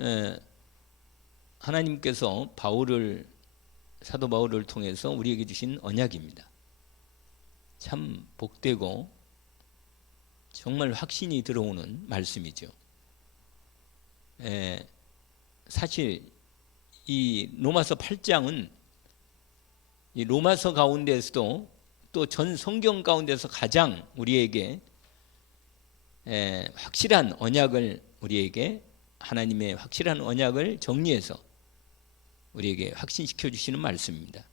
에, 하나님께서 사도 바울을 통해서 우리에게 주신 언약입니다. 참 복되고 정말 확신이 들어오는 말씀이죠. 사실 이 로마서 8장은 이 로마서 가운데서도 또 전 성경 가운데서 가장 우리에게 확실한 언약을 우리에게 하나님의 확실한 언약을 정리해서 우리에게 확신시켜 주시는 말씀입니다.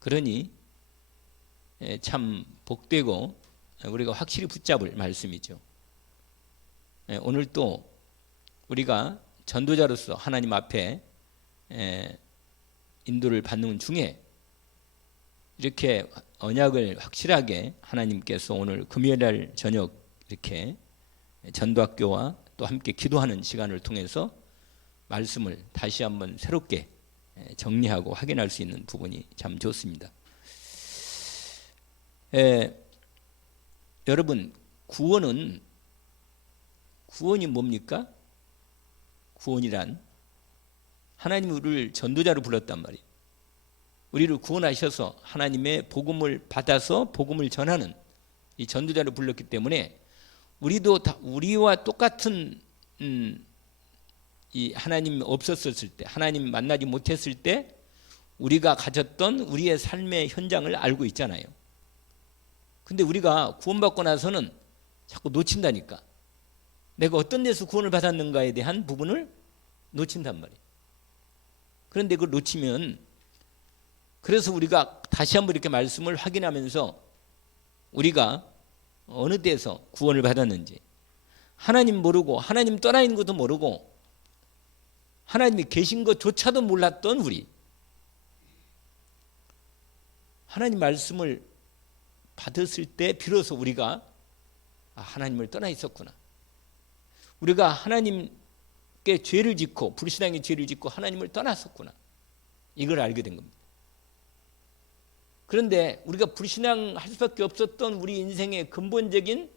그러니 참 복되고 우리가 확실히 붙잡을 말씀이죠. 오늘 또 우리가 전도자로서 하나님 앞에 인도를 받는 중에 이렇게 언약을 확실하게 하나님께서 오늘 금요일날 저녁 이렇게 전도학교와 또 함께 기도하는 시간을 통해서 말씀을 다시 한번 새롭게 정리하고 확인할 수 있는 부분이 참 좋습니다. 여러분, 구원이 뭡니까? 구원이란 하나님이 우리를 전도자로 불렀단 말이에요. 우리를 구원하셔서 하나님의 복음을 받아서 복음을 전하는 이 전도자로 불렀기 때문에 우리도 우리와 똑같은 이 하나님 없었을 때, 하나님 만나지 못했을 때 우리가 가졌던 우리의 삶의 현장을 알고 있잖아요. 근데 우리가 구원받고 나서는 자꾸 놓친다니까. 내가 어떤 데서 구원을 받았는가에 대한 부분을 놓친단 말이에요. 그런데 그걸 놓치면, 그래서 우리가 다시 한번 이렇게 말씀을 확인하면서 우리가 어느 데서 구원을 받았는지, 하나님 모르고 하나님 떠나 있는 것도 모르고 하나님이 계신 것조차도 몰랐던 우리, 하나님 말씀을 받았을 때 비로소 우리가 하나님을 떠나 있었구나, 우리가 하나님께 죄를 짓고 불신앙의 죄를 짓고 하나님을 떠났었구나, 이걸 알게 된 겁니다. 그런데 우리가 불신앙할 수밖에 없었던 우리 인생의 근본적인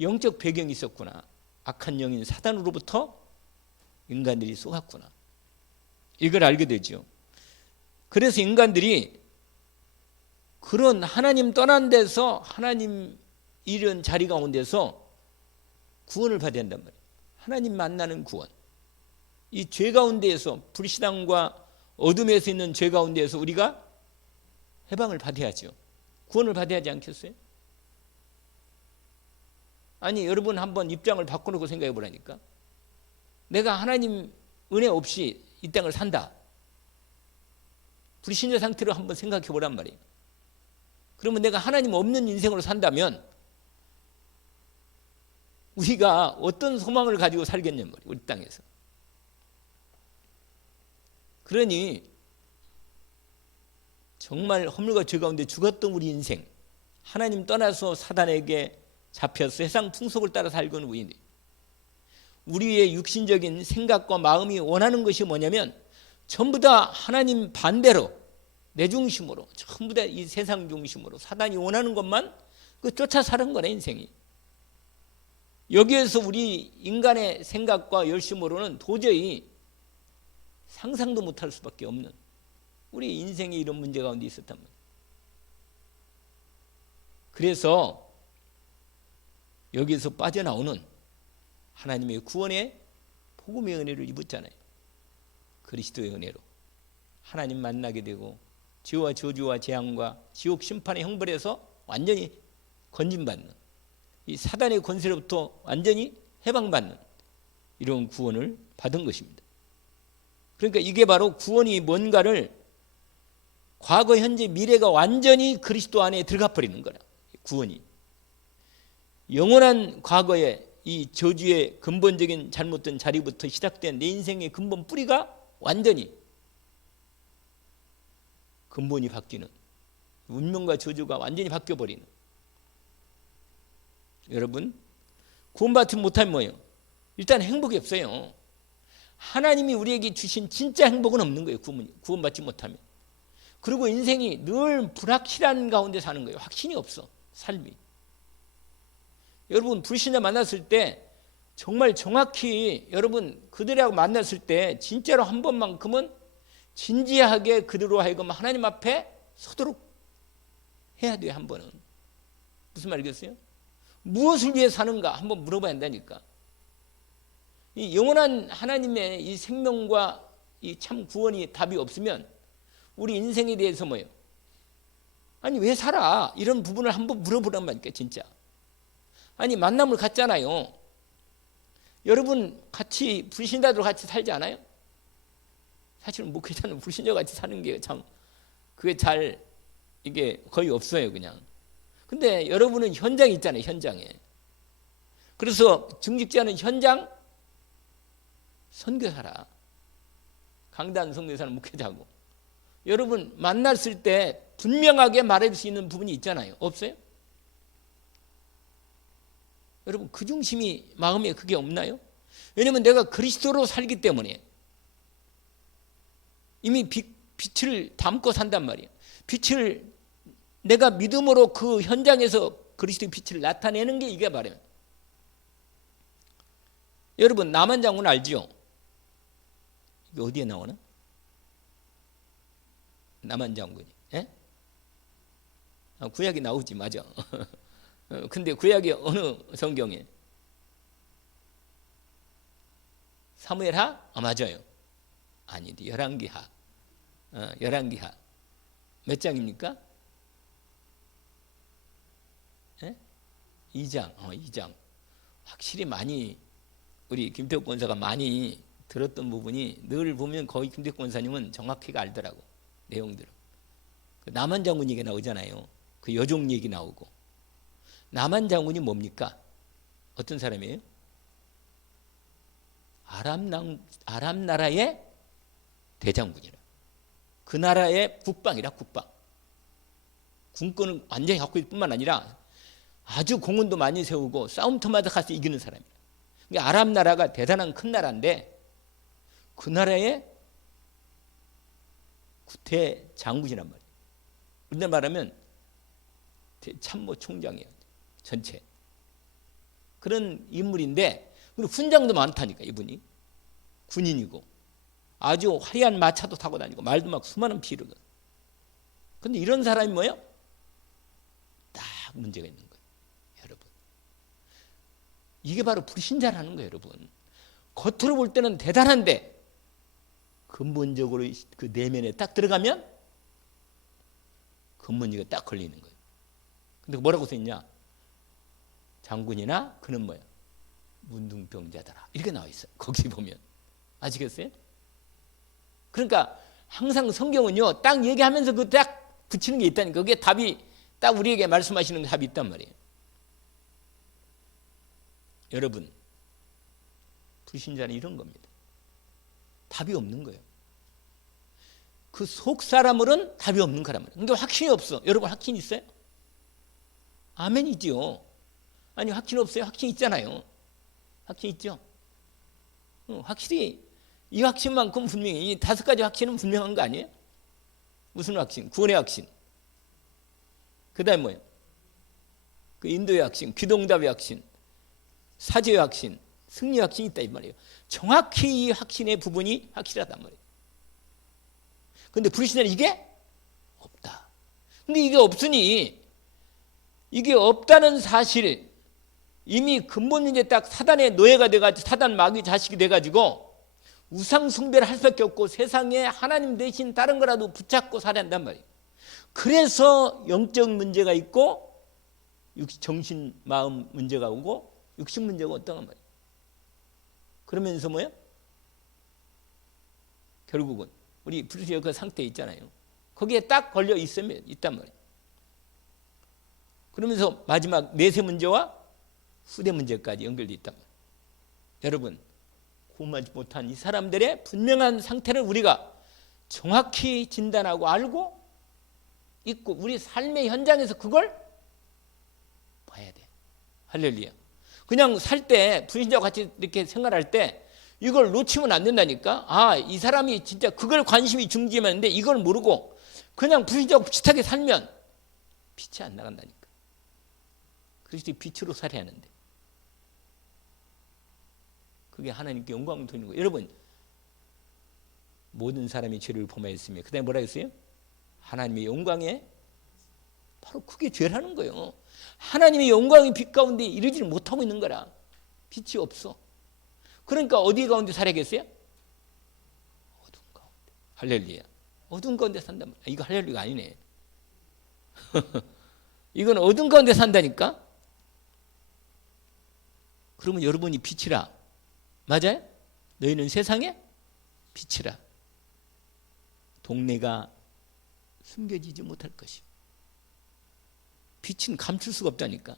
영적 배경이 있었구나. 악한 영인 사단으로부터 인간들이 쏘았구나, 이걸 알게 되죠. 그래서 인간들이 그런 하나님 떠난 데서 하나님 이런 자리 가운데서 구원을 받아야 한단 말이에요. 하나님 만나는 구원. 이 죄 가운데에서, 불신앙과 어둠에서 있는 죄 가운데에서 우리가 해방을 받아야죠. 구원을 받아야 하지 않겠어요? 아니, 여러분 한번 입장을 바꿔놓고 생각해 보라니까. 내가 하나님 은혜 없이 이 땅을 산다, 불신자 상태로 한번 생각해 보란 말이에요. 그러면 내가 하나님 없는 인생으로 산다면 우리가 어떤 소망을 가지고 살겠냐는 말이에요, 우리 땅에서. 그러니 정말 허물과 죄 가운데 죽었던 우리 인생, 하나님 떠나서 사단에게 잡혀서 세상 풍속을 따라 살던 우리의 육신적인 생각과 마음이 원하는 것이 뭐냐면 전부 다 하나님 반대로, 내 중심으로, 전부 다 이 세상 중심으로 사단이 원하는 것만 그 쫓아 사는 거네, 인생이. 여기에서 우리 인간의 생각과 열심으로는 도저히 상상도 못할 수밖에 없는 우리 인생에 이런 문제 가운데 있었단 말이에요. 그래서 여기에서 빠져나오는 하나님의 구원의 복음의 은혜를 입었잖아요. 그리스도의 은혜로 하나님 만나게 되고 죄와 저주와 재앙과 지옥 심판의 형벌에서 완전히 건진받는, 이 사단의 권세로부터 완전히 해방받는 이런 구원을 받은 것입니다. 그러니까 이게 바로 구원이 뭔가를 과거, 현재, 미래가 완전히 그리스도 안에 들어가 버리는 거라. 구원이 영원한 과거에 이 저주의 근본적인 잘못된 자리부터 시작된 내 인생의 근본 뿌리가 완전히 근본이 바뀌는, 운명과 저주가 완전히 바뀌어버리는. 여러분, 구원받지 못하면 뭐예요? 일단 행복이 없어요. 하나님이 우리에게 주신 진짜 행복은 없는 거예요, 구원받지 못하면. 그리고 인생이 늘 불확실한 가운데 사는 거예요. 확신이 없어, 삶이. 여러분, 불신자 만났을 때 정말 정확히 여러분 그들하고 만났을 때 진짜로 한 번만큼은 진지하게 그들로 하여금 하나님 앞에 서도록 해야 돼요. 한 번은. 무슨 말이겠어요? 무엇을 위해 사는가 한번 물어봐야 한다니까. 이 영원한 하나님의 이 생명과 이 참 구원이 답이 없으면 우리 인생에 대해서 뭐예요? 아니 왜 살아? 이런 부분을 한번 물어보란 말이니까 진짜. 아니 만남을 갖잖아요. 여러분 같이 불신자들 같이 살지 않아요? 사실은 목회자는 불신자 같이 사는 게 참 그게 잘 이게 거의 없어요 그냥. 근데 여러분은 현장에 있잖아요. 현장에. 그래서 중직자는 현장 선교사라. 강단 선교사는 목회자고. 여러분 만났을 때 분명하게 말할 수 있는 부분이 있잖아요. 없어요? 여러분 그 중심이 마음에 그게 없나요? 왜냐하면 내가 그리스도로 살기 때문에 이미 빛을 담고 산단 말이에요. 빛을 내가 믿음으로 그 현장에서 그리스도의 빛을 나타내는 게 이게 말이에요. 여러분 남한 장군 알지요? 이게 어디에 나오나? 남한 장군이. 예? 구약이 나오지 맞아. 근데 구약이 어느 성경에? 사무엘하? 맞아요. 아니 열왕기하. 열왕기하. 몇 장입니까? 예? 2장. 2장. 확실히 많이 우리 김태욱 권사가 많이 들었던 부분이 늘 보면 거의 김태욱 권사님은 정확히가 알더라고. 내용들을. 그 남한 장군 얘기 나오잖아요. 그 여종 얘기 나오고. 남한 장군이 뭡니까? 어떤 사람이에요? 아람 나라의 대장군이라. 그 나라의 국방이라 국방. 군권을 완전히 갖고 있을 뿐만 아니라 아주 공헌도 많이 세우고 싸움터마다 가서 이기는 사람이라. 그러니까 아람 나라가 대단한 큰 나라인데 그 나라의 대장군이란 말이에요. 우리나라 말하면 참모 총장이에요. 전체. 그런 인물인데 그리고 훈장도 많다니까 이분이. 군인이고 아주 화려한 마차도 타고 다니고 말도 막 수많은 피르고. 근데 이런 사람이 뭐예요? 딱 문제가 있는 거예요. 여러분. 이게 바로 불신자라는 거예요. 여러분. 겉으로 볼 때는 대단한데 근본적으로 그 내면에 딱 들어가면 근본이가 딱 걸리는 거예요. 근데 뭐라고 써있냐? 장군이나 그는 뭐야? 문둥병자더라. 이렇게 나와 있어요. 거기 보면. 아시겠어요? 그러니까 항상 성경은요. 딱 얘기하면서 그 딱 붙이는 게 있다니까. 그게 답이 딱 우리에게 말씀하시는 답이 있단 말이에요. 여러분. 불신자는 이런 겁니다. 답이 없는 거예요. 그 속 사람으로는 답이 없는 거란 말이에요. 그러니까 확신이 없어. 여러분 확신 있어요? 아멘이죠. 아니 확신 없어요? 확신 있잖아요. 확신 있죠? 확실히 이 확신만큼 분명히 이 5가지 확신은 분명한 거 아니에요? 무슨 확신? 구원의 확신. 그 다음에 뭐예요? 그 인도의 확신, 귀동답의 확신, 사죄의 확신, 승리의 확신이 있다 이 말이에요. 정확히 이 확신의 부분이 확실하단 말이에요. 그런데 불신자는 이게 없다. 근데 이게 없으니 이게 없다는 사실 이미 근본 문제 딱 사단의 노예가 돼가지고 사단 마귀 자식이 돼가지고 우상 숭배를 할 수밖에 없고 세상에 하나님 대신 다른 거라도 붙잡고 살아야 한단 말이에요. 그래서 영적 문제가 있고 정신 마음 문제가 오고 육신 문제가 어떤 말이에요. 그러면서 뭐예요? 결국은 우리 불신의 그 상태에 있잖아요. 거기에 딱 걸려 있으면 있단 말이에요. 그러면서 마지막 내세 문제와 후대 문제까지 연결돼 있단 말이에요. 여러분 구원하지 못한 이 사람들의 분명한 상태를 우리가 정확히 진단하고 알고 있고 우리 삶의 현장에서 그걸 봐야 돼. 할렐루야. 그냥 살 때 불신자와 같이 이렇게 생활할 때 이걸 놓치면 안 된다니까. 아, 이 사람이 진짜 그걸 관심이 중심이었는데 이걸 모르고 그냥 불신자와 비슷하게 살면 빛이 안 나간다니까. 그리스도의 빛으로 살아야 하는데. 그게 하나님께 영광을 돌리는 거예요. 여러분, 모든 사람이 죄를 범하였으며 그다음에 뭐라 했어요? 하나님의 영광에 바로 그게 죄라는 거예요. 하나님의 영광의 빛 가운데 이르지를 못하고 있는 거라. 빛이 없어. 그러니까 어디 가운데 살아야겠어요? 어두운 가운데. 할렐루야. 어두운 가운데 산단 말이야. 이거 할렐루야가 아니네. 이건 어두운 가운데 산다니까. 그러면 여러분이 빛이라. 맞아요? 너희는 세상에 빛이라. 동네가 숨겨지지 못할 것이. 빛은 감출 수가 없다니까.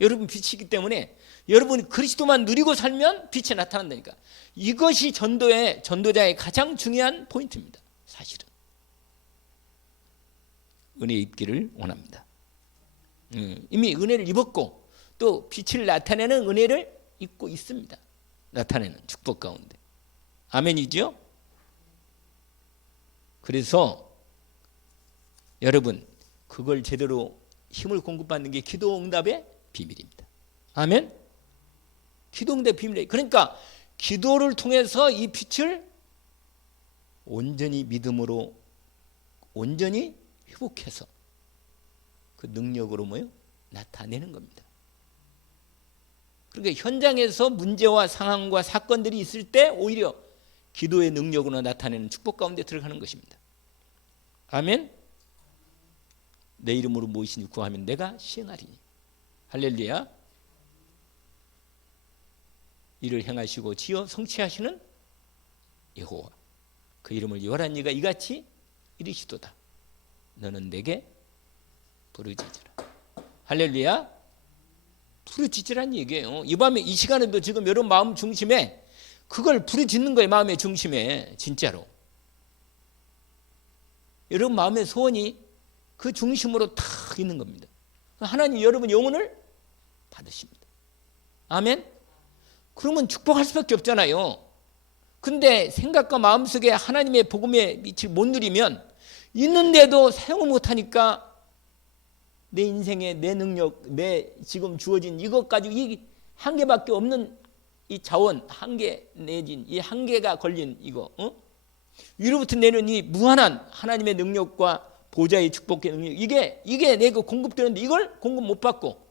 여러분 빛이기 때문에 여러분이 그리스도만 누리고 살면 빛이 나타난다니까. 이것이 전도자의 가장 중요한 포인트입니다. 사실은. 은혜 입기를 원합니다. 이미 은혜를 입었고 또 빛을 나타내는 은혜를 입고 있습니다. 나타내는 축복 가운데. 아멘이죠? 그래서 여러분 그걸 제대로 힘을 공급받는 게 기도 응답의 비밀입니다. 아멘? 기도 응답의 비밀이에요. 그러니까 기도를 통해서 이 빛을 온전히 믿음으로 온전히 회복해서 그 능력으로 나타내는 겁니다. 그러니까 현장에서 문제와 상황과 사건들이 있을 때 오히려 기도의 능력으로 나타내는 축복 가운데 들어가는 것입니다. 아멘? 내 이름으로 무엇이니 구하면 내가 시행하리니. 할렐루야. 이를 행하시고 지어 성취하시는 여호와 그 이름을 여호와라 네가 이같이 이르시도다. 너는 내게 부르짖으라. 할렐루야. 부르짖으란 얘기예요. 이 밤에 이 시간에도 지금 여러분 마음 중심에 그걸 부르짖는 거예요. 마음의 중심에 진짜로. 여러분 마음의 소원이 그 중심으로 탁 있는 겁니다. 하나님 여러분 영혼을 받으십니다. 아멘? 그러면 축복할 수밖에 없잖아요. 근데 생각과 마음속에 하나님의 복음의 빛을 못 누리면 있는데도 사용을 못하니까 내 인생에 내 능력, 내 지금 주어진 이것 가지고 이 한계밖에 없는 이 자원, 한계 내진 이 한계가 걸린 이거 위로부터 내는 이 무한한 하나님의 능력과 보좌의 축복의 능력 이게 내가 공급되는데 이걸 공급 못 받고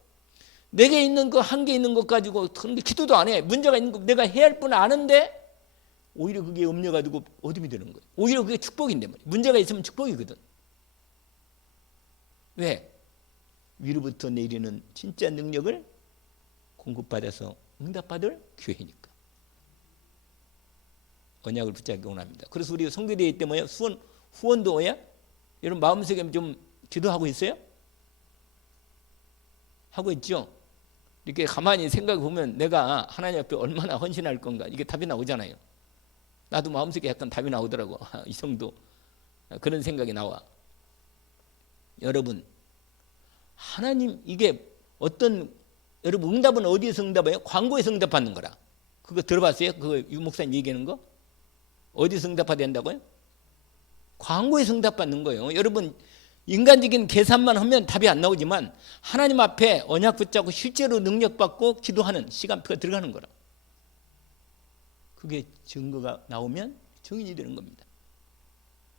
내게 있는 그 한계 있는 것 가지고 기도도 안 해. 문제가 있는 거 내가 해야 할 분 아는데 오히려 그게 엎려가지고 어둠이 되는 거예요. 오히려 그게 축복인데 말이에요. 문제가 있으면 축복이거든. 왜? 위로부터 내리는 진짜 능력을 공급받아서 응답받을 기회니까. 언약을 붙잡기 원합니다. 그래서 우리 성교대회 때 후원도 여러분 마음속에 좀 기도하고 있어요? 하고 있죠? 이렇게 가만히 생각해 보면 내가 하나님 앞에 얼마나 헌신할 건가 이게 답이 나오잖아요. 나도 마음속에 약간 답이 나오더라고. 이 정도 그런 생각이 나와. 여러분 하나님 이게 여러분 응답은 어디에서 응답해요? 광고에서 응답받는 거라. 그거 들어봤어요? 그거 유 목사님 얘기하는 거? 어디서 응답받아야 된다고요? 광고에서 응답받는 거예요. 여러분 인간적인 계산만 하면 답이 안 나오지만 하나님 앞에 언약 붙잡고 실제로 능력받고 기도하는 시간표가 들어가는 거라. 그게 증거가 나오면 증인이 되는 겁니다.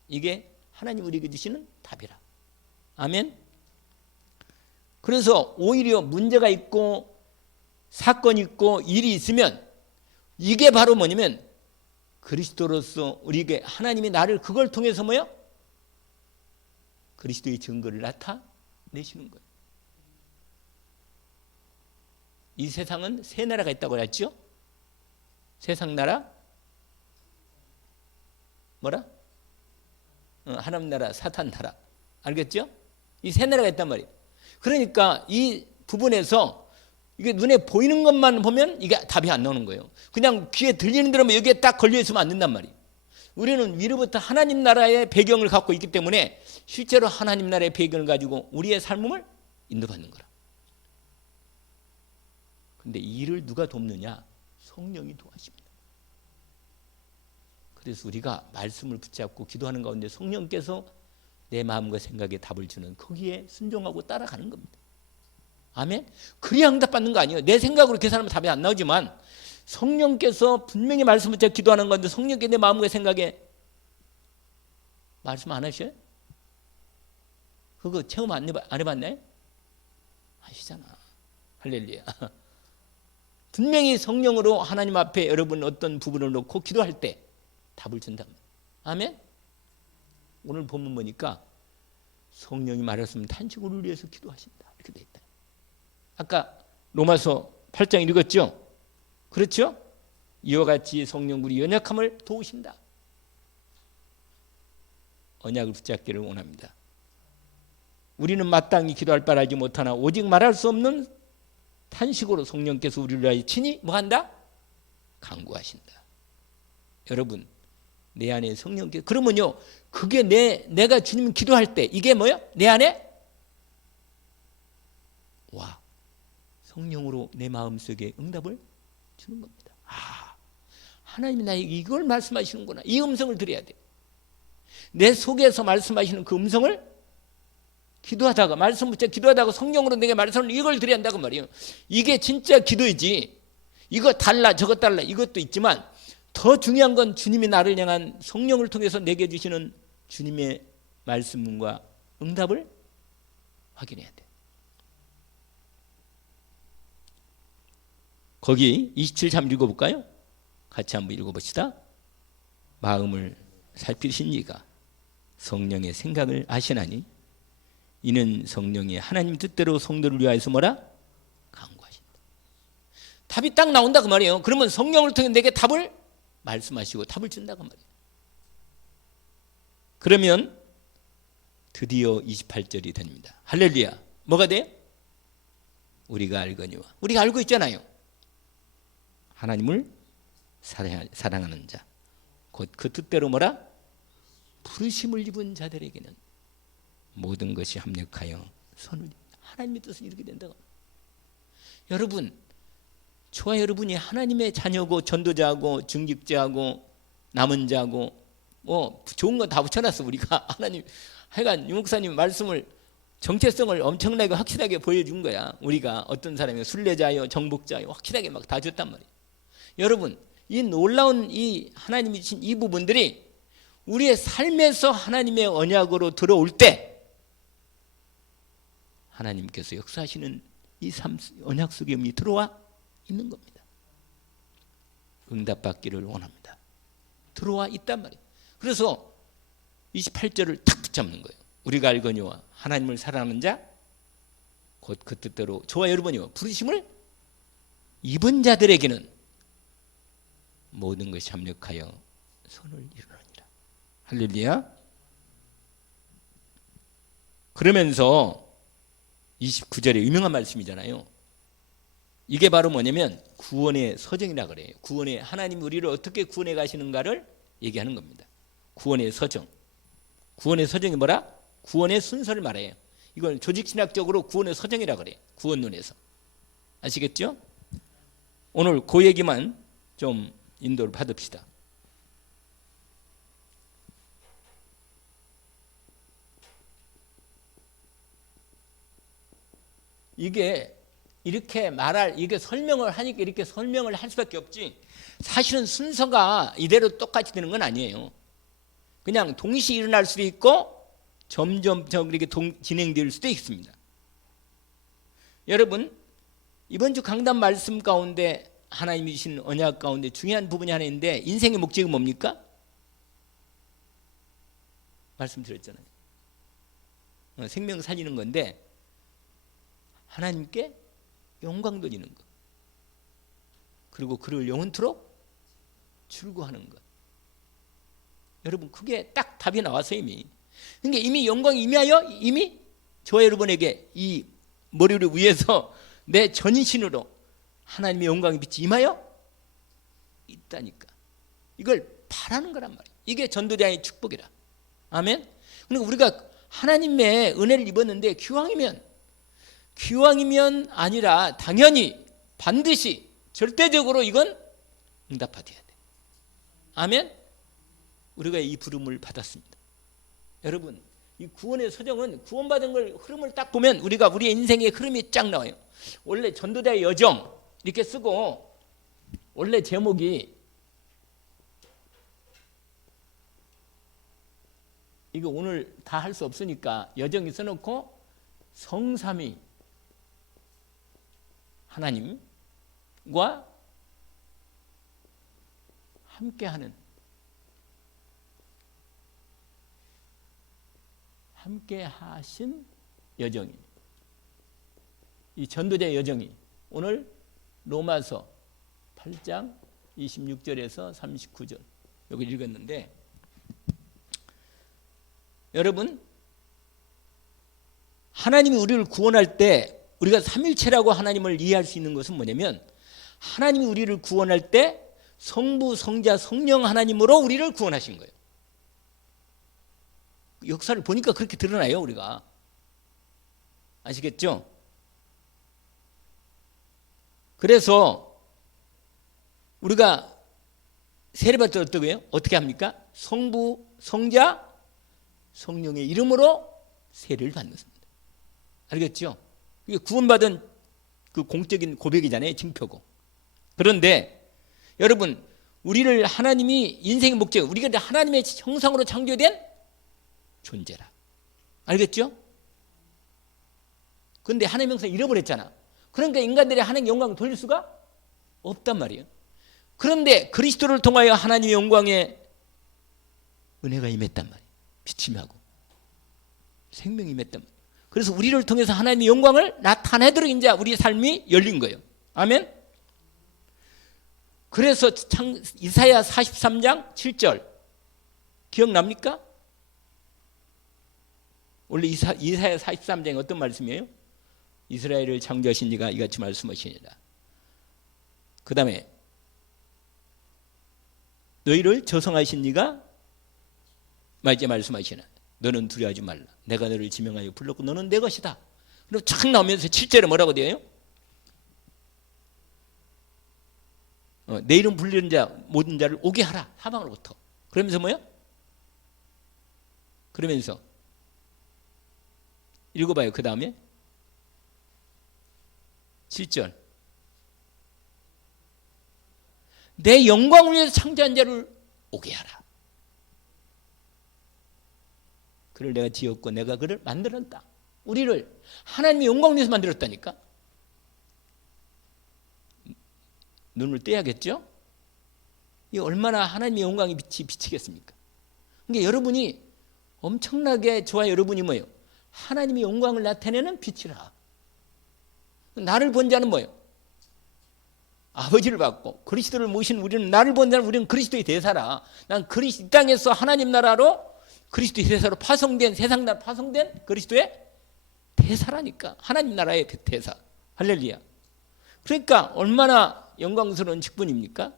이게 하나님 우리에게 주시는 답이라. 아멘. 그래서 오히려 문제가 있고 사건이 있고 일이 있으면 이게 바로 뭐냐면 그리스도로서 우리에게 하나님이 나를 그걸 통해서 그리스도의 증거를 나타내시는 거예요. 이 세상은 세 나라가 있다고 했죠? 세상 나라? 뭐라? 하나님 나라, 사탄 나라. 알겠죠? 이 세 나라가 있단 말이에요. 그러니까 이 부분에서 이게 눈에 보이는 것만 보면 이게 답이 안 나오는 거예요. 그냥 귀에 들리는 대로만 여기에 딱 걸려 있으면 안 된단 말이에요. 우리는 위로부터 하나님 나라의 배경을 갖고 있기 때문에 실제로 하나님 나라의 배경을 가지고 우리의 삶을 인도받는 거라. 근데 이 일을 누가 돕느냐? 성령이 도와줍니다. 그래서 우리가 말씀을 붙잡고 기도하는 가운데 성령께서 내 마음과 생각에 답을 주는 거기에 순종하고 따라가는 겁니다. 아멘? 그래야 응답받는 거 아니에요. 내 생각으로 계산하면 답이 안 나오지만 성령께서 분명히 말씀 붙여 기도하는 건데 성령께 내 마음과 생각에 말씀 안 하셔요? 그거 체험 안 해봤나요? 하시잖아. 할렐루야. 분명히 성령으로 하나님 앞에 여러분 어떤 부분을 놓고 기도할 때 답을 준다. 아멘? 오늘 본문 보니까 성령이 말했으면 탄식을 위해서 기도하신다. 이렇게 돼 있다. 아까 로마서 8장 읽었죠? 그렇죠? 이와 같이 성령 우리 연약함을 도우신다. 언약을 붙잡기를 원합니다. 우리는 마땅히 기도할 바를 알지 못하나 오직 말할 수 없는 탄식으로 성령께서 우리를 위하여 친히 뭐한다? 간구하신다. 여러분 내 안에 성령께서 그러면요 그게 내가 주님 기도할 때 이게 뭐야? 내 안에 와 성령으로 내 마음속에 응답을 주는 겁니다. 아 하나님이 나에게 이걸 말씀하시는구나. 이 음성을 들어야 돼. 내 속에서 말씀하시는 그 음성을 기도하다가 말씀 붙여 기도하다가 성령으로 내게 말씀을 이걸 드려야 한다고 말이에요. 이게 진짜 기도이지. 이거 달라 저거 달라 이것도 있지만 더 중요한 건 주님이 나를 향한 성령을 통해서 내게 주시는 주님의 말씀과 응답을 확인해야 돼. 거기 27장 읽어볼까요? 같이 한번 읽어봅시다. 마음을 살피신 이가 성령의 생각을 아시나니 이는 성령이 하나님 뜻대로 성도를 위하여서 뭐라? 간구하신다. 답이 딱 나온다 그 말이에요. 그러면 성령을 통해 내게 답을 말씀하시고 답을 준다 그 말이에요. 그러면 드디어 28절이 됩니다. 할렐루야. 뭐가 돼? 우리가 알거니와 우리가 알고 있잖아요. 하나님을 사랑하는 자 곧 그 뜻대로 뭐라? 부르심을 입은 자들에게는 모든 것이 합력하여 선을 하나님의 뜻은 이렇게 된다고. 여러분 저와 여러분이 하나님의 자녀고 전도자고 중직자고 남은 자고 뭐 좋은 거 다 붙여놨어. 우리가 하나님 하여간 유 목사님 말씀을 정체성을 엄청나게 확실하게 보여준 거야. 우리가 어떤 사람이 순례자요 정복자요 확실하게 막 다 줬단 말이에요. 여러분 이 놀라운 이 하나님이 주신 이 부분들이 우리의 삶에서 하나님의 언약으로 들어올 때 하나님께서 역사하시는 이 삶 언약 속에 들어와 있는 겁니다. 응답받기를 원합니다. 들어와 있단 말이에요. 그래서 28절을 탁 붙잡는 거예요. 우리가 알거니와 하나님을 사랑하는 자 곧 그 뜻대로 저와 여러분이요 부르심을 입은 자들에게는 모든 것이 합력하여 선을 이루느니라. 할렐루야. 그러면서 29절에 유명한 말씀이잖아요. 이게 바로 뭐냐면 구원의 서정이라 그래요. 구원의 하나님 우리를 어떻게 구원해 가시는가를 얘기하는 겁니다. 구원의 서정. 구원의 서정이 뭐라? 구원의 순서를 말해요. 이건 조직신학적으로 구원의 서정이라 그래요. 구원론에서. 아시겠죠? 오늘 그 얘기만 좀 인도를 받읍시다. 이게 이렇게 이게 설명을 하니까 이렇게 설명을 할 수밖에 없지. 사실은 순서가 이대로 똑같이 되는 건 아니에요. 그냥 동시에 일어날 수도 있고 점점 이렇게 진행될 수도 있습니다. 여러분 이번 주 강단 말씀 가운데 하나님이 주신 언약 가운데 중요한 부분이 하나 있는데 인생의 목적이 뭡니까? 말씀드렸잖아요. 생명 살리는 건데 하나님께 영광 돌리는 것 그리고 그를 영원토록 출구하는 것. 여러분 그게 딱 답이 나왔어요. 그러니까 이미 영광이 임하여 이미 저와 여러분에게 이 머리를 위해서 내 전신으로 하나님의 영광의 빛이 임하여 있다니까. 이걸 바라는 거란 말이에요. 이게 전도자의 축복이라. 아멘. 그러니까 우리가 하나님의 은혜를 입었는데 기왕이면 아니라 당연히 반드시 절대적으로 이건 응답받아야 돼. 아멘. 우리가 이 부름을 받았습니다. 여러분 이 구원의 서정은 구원받은 걸 흐름을 딱 보면 우리가 우리의 인생의 흐름이 쫙 나와요. 원래 전도자의 여정 이렇게 쓰고 원래 제목이 이거 오늘 다 할 수 없으니까 여정이 써놓고 성삼위 하나님과 함께하는 함께하신 여정이 이 전도자의 여정이 오늘 로마서 8장 26절에서 39절 여기 읽었는데 여러분 하나님이 우리를 구원할 때 우리가 삼일체라고 하나님을 이해할 수 있는 것은 뭐냐면 하나님이 우리를 구원할 때 성부, 성자, 성령 하나님으로 우리를 구원하신 거예요. 역사를 보니까 그렇게 드러나요. 우리가 아시겠죠? 그래서 우리가 세례받을 때 어떻게 해요? 어떻게 합니까? 성부, 성자, 성령의 이름으로 세례를 받습니다. 알겠죠? 이게 구원받은 그 공적인 고백이잖아요. 징표고. 그런데 여러분 우리를 하나님이 인생의 목적 우리가 하나님의 형상으로 창조된 존재라. 알겠죠? 그런데 하나님의 형상을 잃어버렸잖아. 그러니까 인간들이 하나님의 영광을 돌릴 수가 없단 말이에요. 그런데 그리스도를 통하여 하나님의 영광에 은혜가 임했단 말이에요. 빛이 임하고 생명이 임했단 말이에요. 그래서 우리를 통해서 하나님의 영광을 나타내도록 이제 우리의 삶이 열린 거예요. 아멘. 그래서 이사야 43장 7절 기억납니까? 원래 이사야 43장에 어떤 말씀이에요? 이스라엘을 창조하신 이가 이같이 말씀하시니라. 그 다음에 너희를 저성하신 이가 이제 말씀하시나 너는 두려워하지 말라. 내가 너를 지명하여 불렀고 너는 내 것이다. 그리고 착 나오면서 7절에 뭐라고 돼요? 내 이름 불리는 자 모든 자를 오게 하라. 사방으로부터. 그러면서 뭐요? 그러면서 읽어봐요. 그 다음에 7절 내 영광을 위해서 창조한 자를 오게 하라. 그를 내가 지었고 내가 그를 만들었다. 우리를 하나님의 영광을 위해서 만들었다니까. 눈을 떼야겠죠? 이 얼마나 하나님의 영광의 빛이 비치겠습니까? 그러니까 여러분이 엄청나게 저와 여러분이 뭐예요? 하나님의 영광을 나타내는 빛이라. 나를 본 자는 뭐예요? 아버지를 받고 그리스도를 모신 우리는 나를 본 자는 우리는 그리스도의 대사라. 난 이 땅에서 하나님 나라로 그리스도의 대사로 파송된 세상 나라 파송된 그리스도의 대사라니까. 하나님 나라의 대사. 할렐루야. 그러니까 얼마나 영광스러운 직분입니까?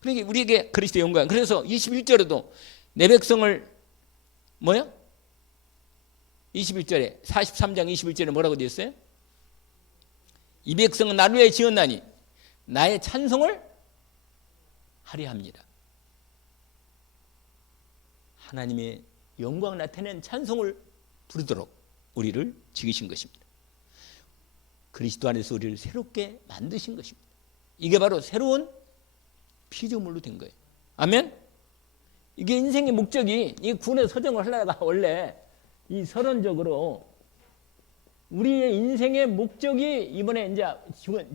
그러니까 우리에게 그리스도의 영광. 그래서 21절에도 내 백성을 뭐요? 21절에 43장 21절에 뭐라고 되어 있어요? 이 백성은 나를 위해 지었나니 나의 찬송을 하려 합니다. 하나님의 영광을 나타내는 찬송을 부르도록 우리를 지으신 것입니다. 그리스도 안에서 우리를 새롭게 만드신 것입니다. 이게 바로 새로운 피조물로 된 거예요. 아멘? 이게 인생의 목적이 이 구원의 서정을 하려다가 원래 이 서론적으로 우리의 인생의 목적이 이번에 이제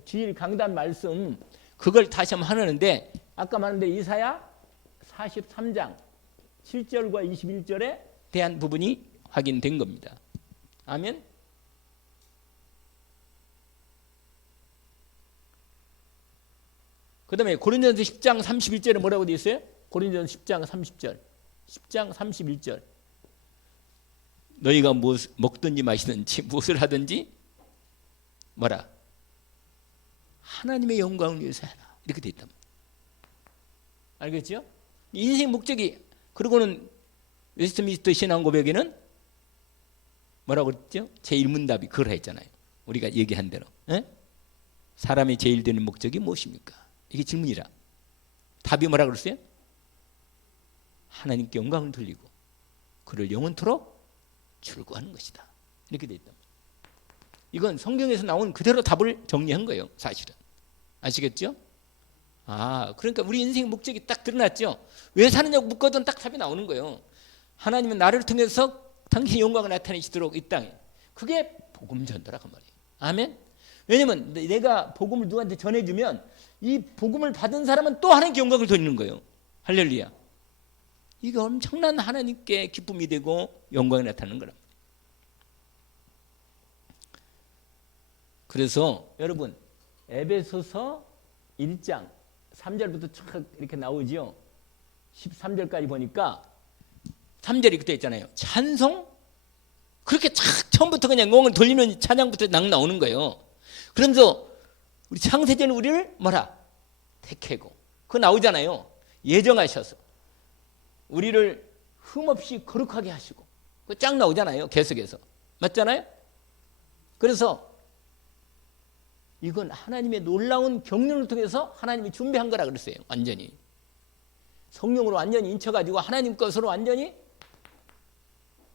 주일 강단 말씀 그걸 다시 한번 하는데 아까 말한 대로 이사야 43장 7절과 21절에 대한 부분이 확인된 겁니다. 아멘. 그 다음에 고린도전서 10장 31절에 뭐라고 되어 있어요? 고린도전서 10장 30절 10장 31절 너희가 먹든지 마시든지 무엇을 하든지 뭐라? 하나님의 영광을 위해서 해라. 이렇게 되어 있단 말이에요. 알겠죠? 인생 목적이 그리고는 웨스트민스터 신앙 고백에는 뭐라고 그랬죠? 제1문답이 그걸 했잖아요. 우리가 얘기한 대로. 에? 사람이 제일 되는 목적이 무엇입니까? 이게 질문이라. 답이 뭐라 그랬어요? 하나님께 영광을 돌리고 그를 영원토록 출구하는 것이다. 이렇게 돼 있다. 이건 성경에서 나온 그대로 답을 정리한 거예요. 사실은. 아시겠죠? 그러니까 우리 인생의 목적이 딱 드러났죠. 왜 사느냐고 묻거든 딱 답이 나오는 거예요. 하나님은 나를 통해서 당신의 영광을 나타내시도록 이 땅에. 그게 복음 전도라고 말이에요. 아멘. 왜냐면 내가 복음을 누구한테 전해주면 이 복음을 받은 사람은 또 하나님께 영광을 돌리는 거예요. 할렐루야. 이게 엄청난 하나님께 기쁨이 되고 영광이 나타나는 거라. 그래서 여러분 에베소서 1장 3절부터 쭉 이렇게 나오죠. 13절까지 보니까 3절이 그때 있잖아요. 찬송? 그렇게 착 처음부터 그냥 영을 돌리면 찬양부터 막 나오는 거예요. 그러면서 우리 창세전에 우리를 뭐라? 택하고. 그거 나오잖아요. 예정하셔서 우리를 흠없이 거룩하게 하시고. 그거 쫙 나오잖아요. 계속해서. 맞잖아요? 그래서 이건 하나님의 놀라운 경륜을 통해서 하나님이 준비한 거라 그랬어요. 완전히. 성령으로 완전히 인쳐가지고 하나님 것으로 완전히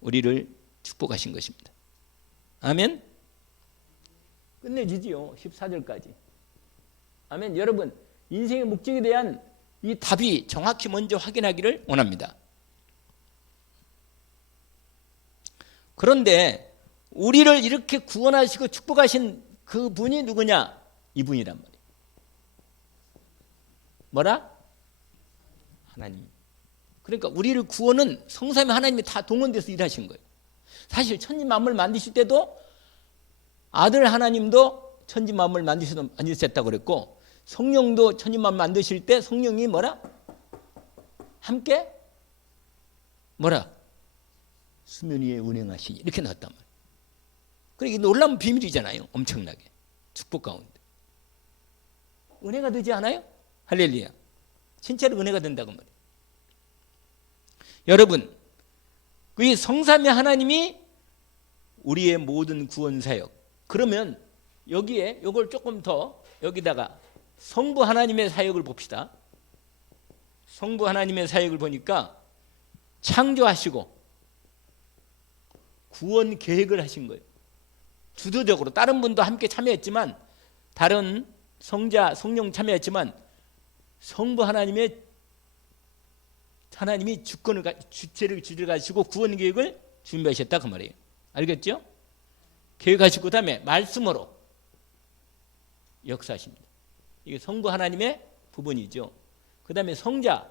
우리를 축복하신 것입니다. 아멘. 끝내주지요. 14절까지. 아멘. 여러분 인생의 목적에 대한 이 답이 정확히 먼저 확인하기를 원합니다. 그런데 우리를 이렇게 구원하시고 축복하신 그 분이 누구냐? 이분이란 말이에요. 뭐라? 하나님. 그러니까 우리를 구원은 성삼위 하나님이 다 동원돼서 일하신 거예요. 사실 천지 만물 만드실 때도 아들 하나님도 천지 만물 만드셨다고 그랬고 성령도 천지 만물 만드실 때 성령이 뭐라? 함께 뭐라? 수면 위에 운행하시니 이렇게 나왔단 말이에요. 그러니까 놀라운 비밀이잖아요. 엄청나게. 축복 가운데. 은혜가 되지 않아요? 할렐루야. 진짜로 은혜가 된다고 말이에요. 여러분, 이 성삼위 하나님이 우리의 모든 구원 사역. 그러면 여기에 이걸 조금 더 여기다가 성부 하나님의 사역을 봅시다. 성부 하나님의 사역을 보니까 창조하시고 구원 계획을 하신 거예요. 주도적으로 다른 분도 함께 참여했지만 다른 성자, 성령 참여했지만 성부 하나님이 주체를 가지고 구원 계획을 준비하셨다 그 말이에요. 알겠죠? 계획하시고 그다음에 말씀으로 역사하십니다. 이게 성부 하나님의 부분이죠. 그다음에 성자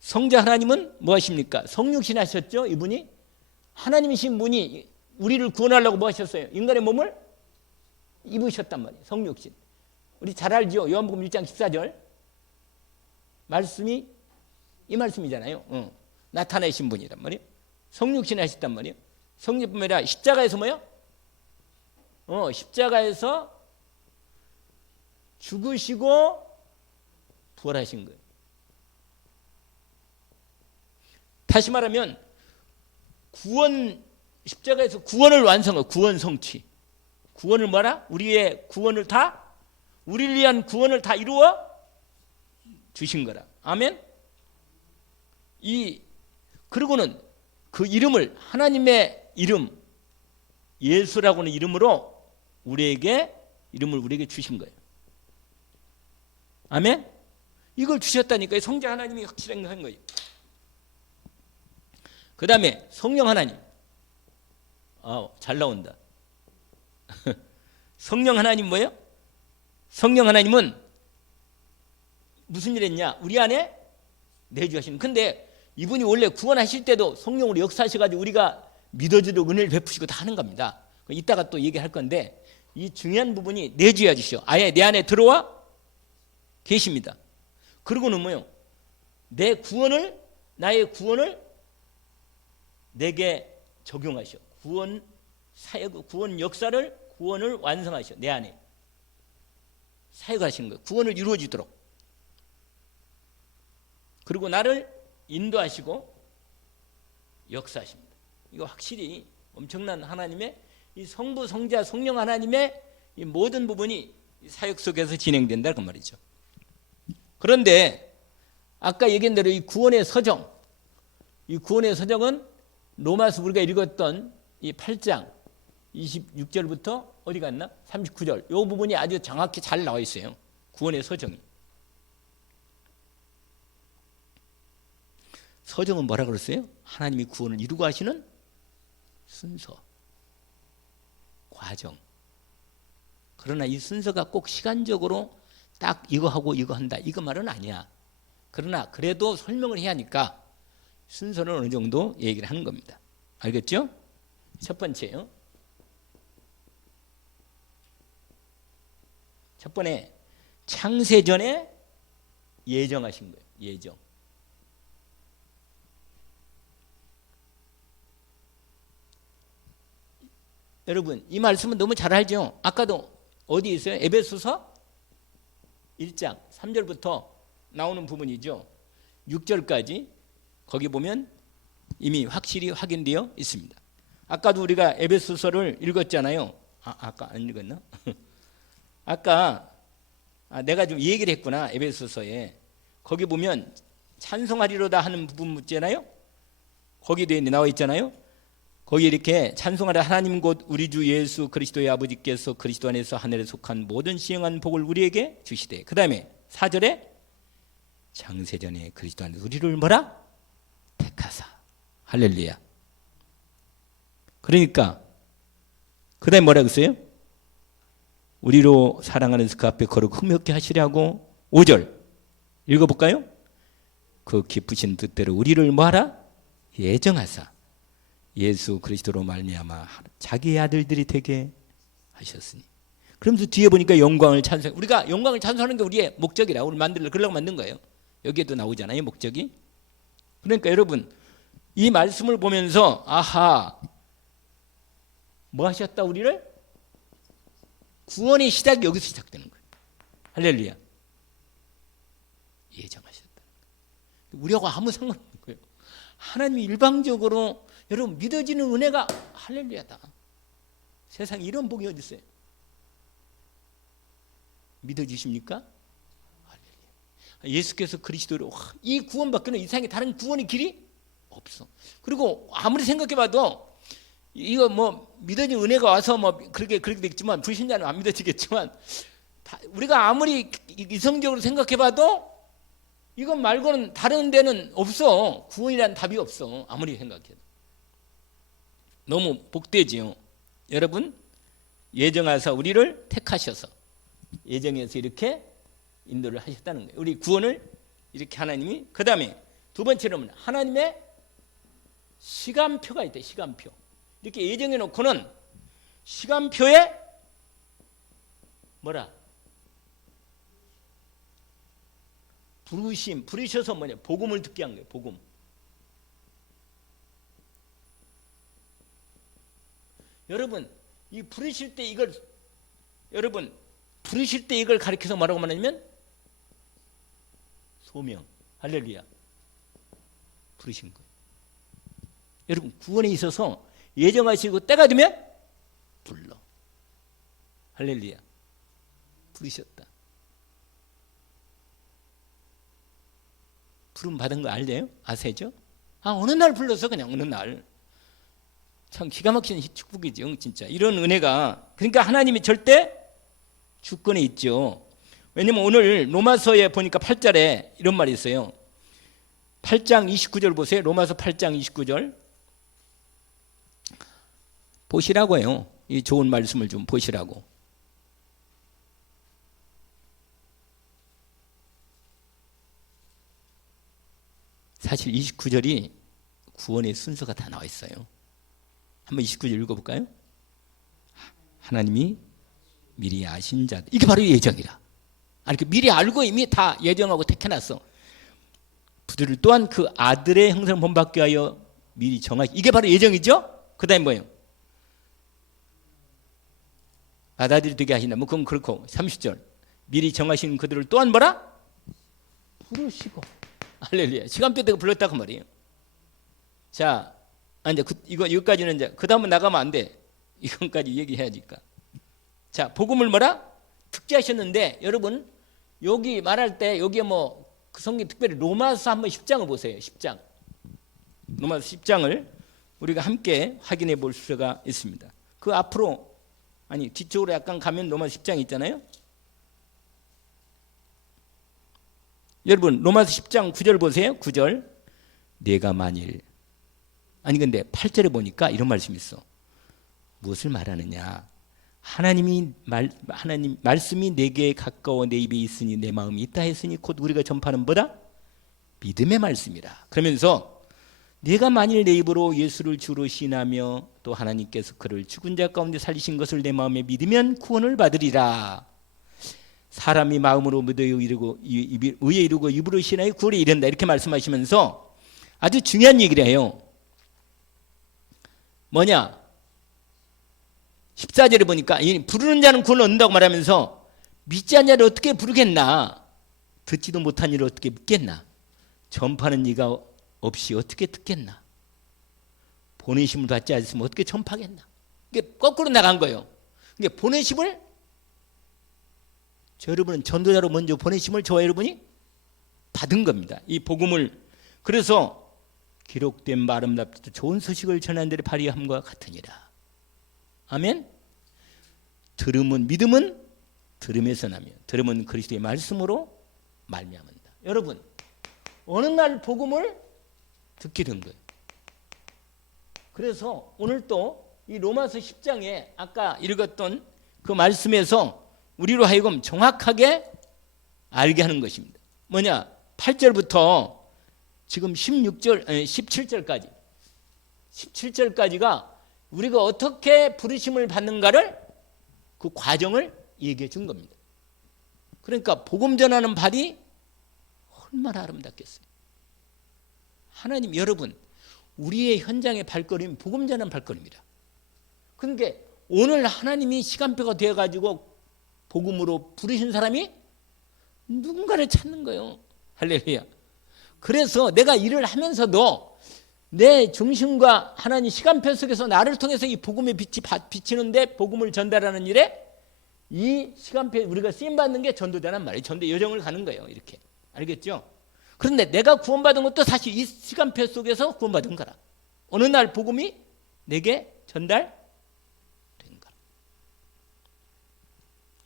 하나님은 뭐 하십니까? 성육신 하셨죠. 이분이 하나님이신 분이 우리를 구원하려고 뭐 하셨어요? 인간의 몸을 입으셨단 말이에요. 성육신. 우리 잘 알죠? 요한복음 1장 14절 말씀이 이 말씀이잖아요. 나타내신 분이란 말이에요. 성육신 하셨단 말이에요. 성육뿐만 아니라 십자가에서 뭐요? 십자가에서 죽으시고 부활하신 거예요. 다시 말하면 십자가에서 구원을 완성한 구원 성취. 구원을 뭐라? 우리의 구원을 다 우리를 위한 구원을 다 이루어 주신 거라. 아멘. 그리고는 그 이름을 하나님의 이름 예수라고는 이름으로 우리에게 주신 거예요. 아멘. 이걸 주셨다니까요. 성자 하나님이 확실한 거예요. 그 다음에 성령 하나님. 잘 나온다. 성령 하나님 뭐예요? 성령 하나님은 무슨 일 했냐? 우리 안에 내주하시는. 근데 이분이 원래 구원하실 때도 성령으로 역사하셔가지고 우리가 믿어주도록 은혜를 베푸시고 다 하는 겁니다. 이따가 또 얘기할 건데 이 중요한 부분이 내주해 주시오. 아예 내 안에 들어와 계십니다. 그리고는 뭐요? 나의 구원을 내게 적용하시오. 구원 사역, 구원 역사를 구원을 완성하시오. 내 안에 사역하시는 거예요. 구원을 이루어지도록. 그리고 나를 인도하시고 역사하십니다. 이거 확실히 엄청난 하나님의 이 성부, 성자, 성령 하나님의 이 모든 부분이 사역 속에서 진행된다 그 말이죠. 그런데 아까 얘기한 대로 이 구원의 서정은 로마서 우리가 읽었던 이 8장 26절부터 어디 갔나? 39절. 이 부분이 아주 정확히 잘 나와 있어요. 구원의 서정이. 서정은 뭐라 그랬어요? 하나님이 구원을 이루고 하시는 순서, 과정. 그러나 이 순서가 꼭 시간적으로 딱 이거 하고 이거 한다, 이거 말은 아니야. 그러나 그래도 설명을 해야 하니까 순서는 어느 정도 얘기를 하는 겁니다. 알겠죠? 첫 번째요. 첫 번째, 창세전에 예정하신 거예요. 예정. 여러분, 이 말씀은 너무 잘 알죠? 아까도 어디 있어요? 에베소서 1장 3절부터 나오는 부분이죠. 6절까지 거기 보면 이미 확실히 확인되어 있습니다. 아까도 우리가 에베소서를 읽었잖아요. 아까 안 읽었나? 아까 내가 좀 얘기를 했구나. 에베소서에 거기 보면 찬송하리로다 하는 부분 있잖아요. 거기에 나와 있잖아요. 거기 이렇게 찬송하라 하나님 곧 우리 주 예수 그리스도의 아버지께서 그리스도 안에서 하늘에 속한 모든 시행한 복을 우리에게 주시되, 그 다음에 4절에 창세전에 그리스도 안에서 우리를 뭐라? 택하사. 할렐루야. 그러니까 그 다음에 뭐라고 했어요? 우리로 사랑하는 그 앞에 거룩 흠없게 하시려고. 5절 읽어볼까요? 그 기쁘신 뜻대로 우리를 뭐하라? 예정하사 예수 그리스도로 말미암아 자기의 아들들이 되게 하셨으니. 그러면서 뒤에 보니까 영광을 찬송. 우리가 영광을 찬송하는 게 우리의 목적이라. 우리 그러려고 만든 거예요. 여기에도 나오잖아요, 목적이. 그러니까 여러분, 이 말씀을 보면서 아하, 뭐 하셨다? 우리를? 구원의 시작이 여기서 시작되는 거예요. 할렐루야. 예정하셨다. 우리하고 아무 상관없는 거예요. 하나님이 일방적으로, 여러분, 믿어지는 은혜가 할렐루야다. 세상에 이런 복이 어디 있어요? 믿어지십니까? 할렐루야. 예수께서 그리스도로, 이 구원밖에는 이 세상에 다른 구원의 길이 없어. 그리고 아무리 생각해봐도 이거 뭐 믿어진 은혜가 와서 뭐 그렇게 되겠지만, 불신자는 안 믿어지겠지만, 우리가 아무리 이성적으로 생각해봐도 이것 말고는 다른 데는 없어. 구원이라는 답이 없어. 아무리 생각해도. 너무 복되지요. 여러분, 예정하사 우리를 택하셔서 예정해서 이렇게 인도를 하셨다는 거예요. 우리 구원을 이렇게 하나님이. 그 다음에 두 번째로는 하나님의 시간표가 있대. 시간표. 이렇게 예정해 놓고는 시간표에 뭐라? 부르셔서 뭐냐? 복음을 듣게 한 거예요. 복음. 여러분, 이 부르실 때 이걸, 여러분, 부르실 때 이걸 가리켜서 뭐라고 말하냐면 소명. 할렐루야. 부르신 거예요. 여러분, 구원에 있어서 예정하시고 때가 되면 불러. 할렐루야. 부르셨다. 부름 받은 거 알래요? 아세죠? 어느 날 불러서 그냥 어느 날. 참 기가 막히는 축복이죠, 진짜. 이런 은혜가. 그러니까 하나님이 절대 주권에 있죠. 왜냐면 오늘 로마서에 보니까 8절에 이런 말이 있어요. 8장 29절 보세요. 로마서 8장 29절. 보시라고요. 이 좋은 말씀을 좀 보시라고. 사실 29절이 구원의 순서가 다 나와 있어요. 한번 29절 읽어볼까요? 하나님이 미리 아신 자, 이게 바로 예정이라. 미리 알고 이미 다 예정하고 택해놨어. 그들을 또한 그 아들의 형상을 본받게 하여 미리 정하시. 이게 바로 예정이죠? 그 다음에 뭐예요? 아들이 되게 하신다. 뭐 그건 그렇고. 30절 미리 정하신 그들을 또한 뭐라? 부르시고. 할렐루야. 시간표대가 불렀다고 말이에요. 자, 이제 이거까지는 이제 그 다음은 나가면 안 돼. 이건까지 얘기해야지까. 자, 복음을 뭐라? 특제하셨는데, 여러분 여기 말할 때 여기에 뭐 그 성경 특별히 로마서 한번 10장을 보세요. 10장. 로마서 10장을 우리가 함께 확인해 볼 수가 있습니다. 그 앞으로 뒤쪽으로 약간 가면 로마서 10장 있잖아요. 여러분 로마서 10장 9절 보세요. 9절. 내가 만일 아니 근데 8절에 보니까 이런 말씀이 있어. 무엇을 말하느냐? 하나님 말씀이 내게 가까워 내 입에 있으니 내 마음이 있다 했으니 곧 우리가 전파하는 뭐다? 믿음의 말씀이라. 그러면서 내가 만일 내 입으로 예수를 주로 시인하며 또 하나님께서 그를 죽은 자 가운데 살리신 것을 내 마음에 믿으면 구원을 받으리라. 사람이 마음으로 믿어 의에 이르고 입으로 시인하여 구원에 이른다. 이렇게 말씀하시면서 아주 중요한 얘기를 해요. 뭐냐? 14절에 보니까 부르는 자는 구원을 얻는다고 말하면서 믿지 않는 자를 어떻게 부르겠나? 듣지도 못한 일을 어떻게 믿겠나? 전파하는 이가 없이 어떻게 듣겠나? 보내심을 받지 않으면 어떻게 전파하겠나? 이게 거꾸로 나간 거예요. 이게 보내심을 여러분은 전도자로 먼저 보내심을 저와 여러분이 받은 겁니다. 이 복음을. 그래서 기록된 바 아름답도 좋은 소식을 전하는 데를 발휘함과 같으니라. 아멘. 믿음은 들음에서 나며 들음은 그리스도의 말씀으로 말미암는다. 여러분 어느 날 복음을 듣게 된 거예요. 그래서 오늘 또 이 로마서 10장에 아까 읽었던 그 말씀에서 우리로 하여금 정확하게 알게 하는 것입니다. 뭐냐? 8절부터 지금 17절까지가 우리가 어떻게 부르심을 받는가를 그 과정을 얘기해 준 겁니다. 그러니까 복음 전하는 발이 얼마나 아름답겠어요. 하나님 여러분 우리의 현장의 발걸음이 복음 전하는 발걸음이라. 그러니까 오늘 하나님이 시간표가 되어가지고 복음으로 부르신 사람이 누군가를 찾는 거예요. 할렐루야. 그래서 내가 일을 하면서도 내 중심과 하나님 시간표 속에서 나를 통해서 이 복음의 빛이 비치는데 복음을 전달하는 일에 이 시간표에 우리가 쓰임받는 게 전도자란 말이에요. 전도 여정을 가는 거예요. 이렇게. 알겠죠? 그런데 내가 구원받은 것도 사실 이 시간표 속에서 구원받은 거라. 어느 날 복음이 내게 전달된 거라.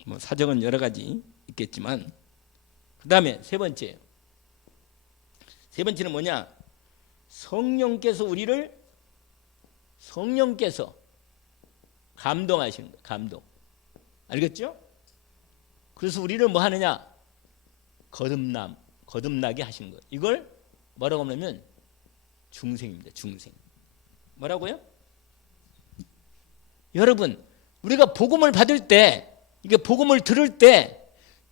뭐 사정은 여러 가지 있겠지만 그 다음에 세 번째는 뭐냐? 성령께서 감동하시는 거예요. 감동. 알겠죠? 그래서 우리를 뭐 하느냐? 거듭나게 하시는 거예요. 이걸 뭐라고 하냐면 중생입니다. 중생. 뭐라고요? 여러분 우리가 복음을 받을 때 이게 복음을 들을 때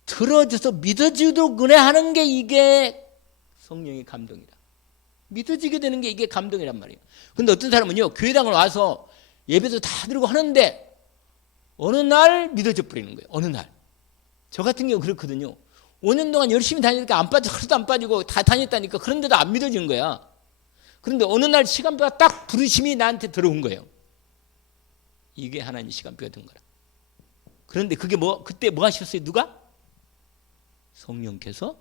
들어줘서 믿어지도록 은혜하는 게 이게 성령의 감동이라. 믿어지게 되는 게 이게 감동이란 말이에요. 근데 어떤 사람은요 교회당을 와서 예배도 다 드리고 하는데 어느 날 믿어져 버리는 거예요. 어느 날. 저 같은 경우 그렇거든요. 5년 동안 열심히 다니니까 안 빠져 하루도 안 빠지고 다 다녔다니까 그런데도 안 믿어지는 거야. 그런데 어느 날 시간표가 딱 부르심이 나한테 들어온 거예요. 이게 하나님 시간표가 된 거라. 그런데 그게 그때 뭐 하셨어요? 누가? 성령께서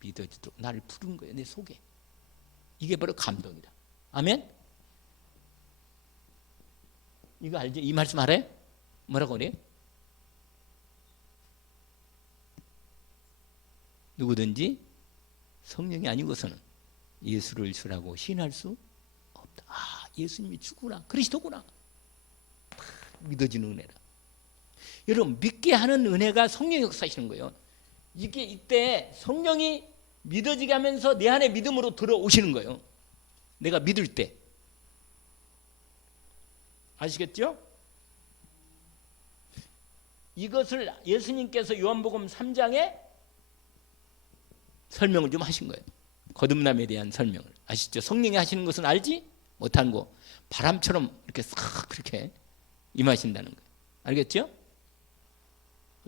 믿어지도록 나를 부른 거예요. 내 속에. 이게 바로 감동이다. 아멘? 이거 알죠? 이 말씀 알아요? 뭐라고 그래요? 누구든지 성령이 아니고서는 예수를 주라고 시인할 수 없다. 아, 예수님이 주구나. 그리스도구나. 믿어지는 은혜라. 여러분 믿게 하는 은혜가 성령이 역사하시는 거예요. 이게 이때 성령이 믿어지게 하면서 내 안에 믿음으로 들어오시는 거예요. 내가 믿을 때. 아시겠죠? 이것을 예수님께서 요한복음 3장에 설명을 좀 하신 거예요. 거듭남에 대한 설명을. 아시죠? 성령이 하시는 것은 알지 못한 거. 바람처럼 이렇게 싹 그렇게 임하신다는 거예요. 알겠죠?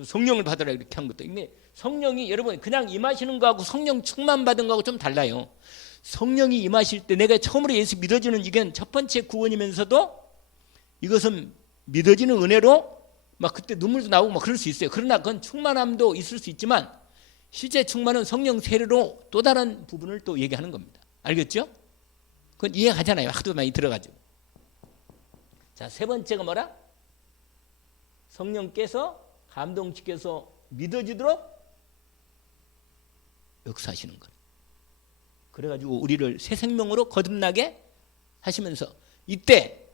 성령을 받으라 이렇게 한 것도. 근데 성령이 여러분 그냥 임하시는 거하고 성령 충만 받은 거하고 좀 달라요. 성령이 임하실 때 내가 처음으로 예수 믿어지는 이건 첫 번째 구원이면서도 이것은 믿어지는 은혜로 막 그때 눈물도 나오고 막 그럴 수 있어요. 그러나 그건 충만함도 있을 수 있지만 실제 충만은 성령 세례로 또 다른 부분을 또 얘기하는 겁니다. 알겠죠? 그건 이해가잖아요. 하도 많이 들어가지고. 자, 세 번째가 뭐라? 성령께서 감동시켜서 믿어지도록 역사하시는 거예요. 그래가지고 우리를 새 생명으로 거듭나게 하시면서 이때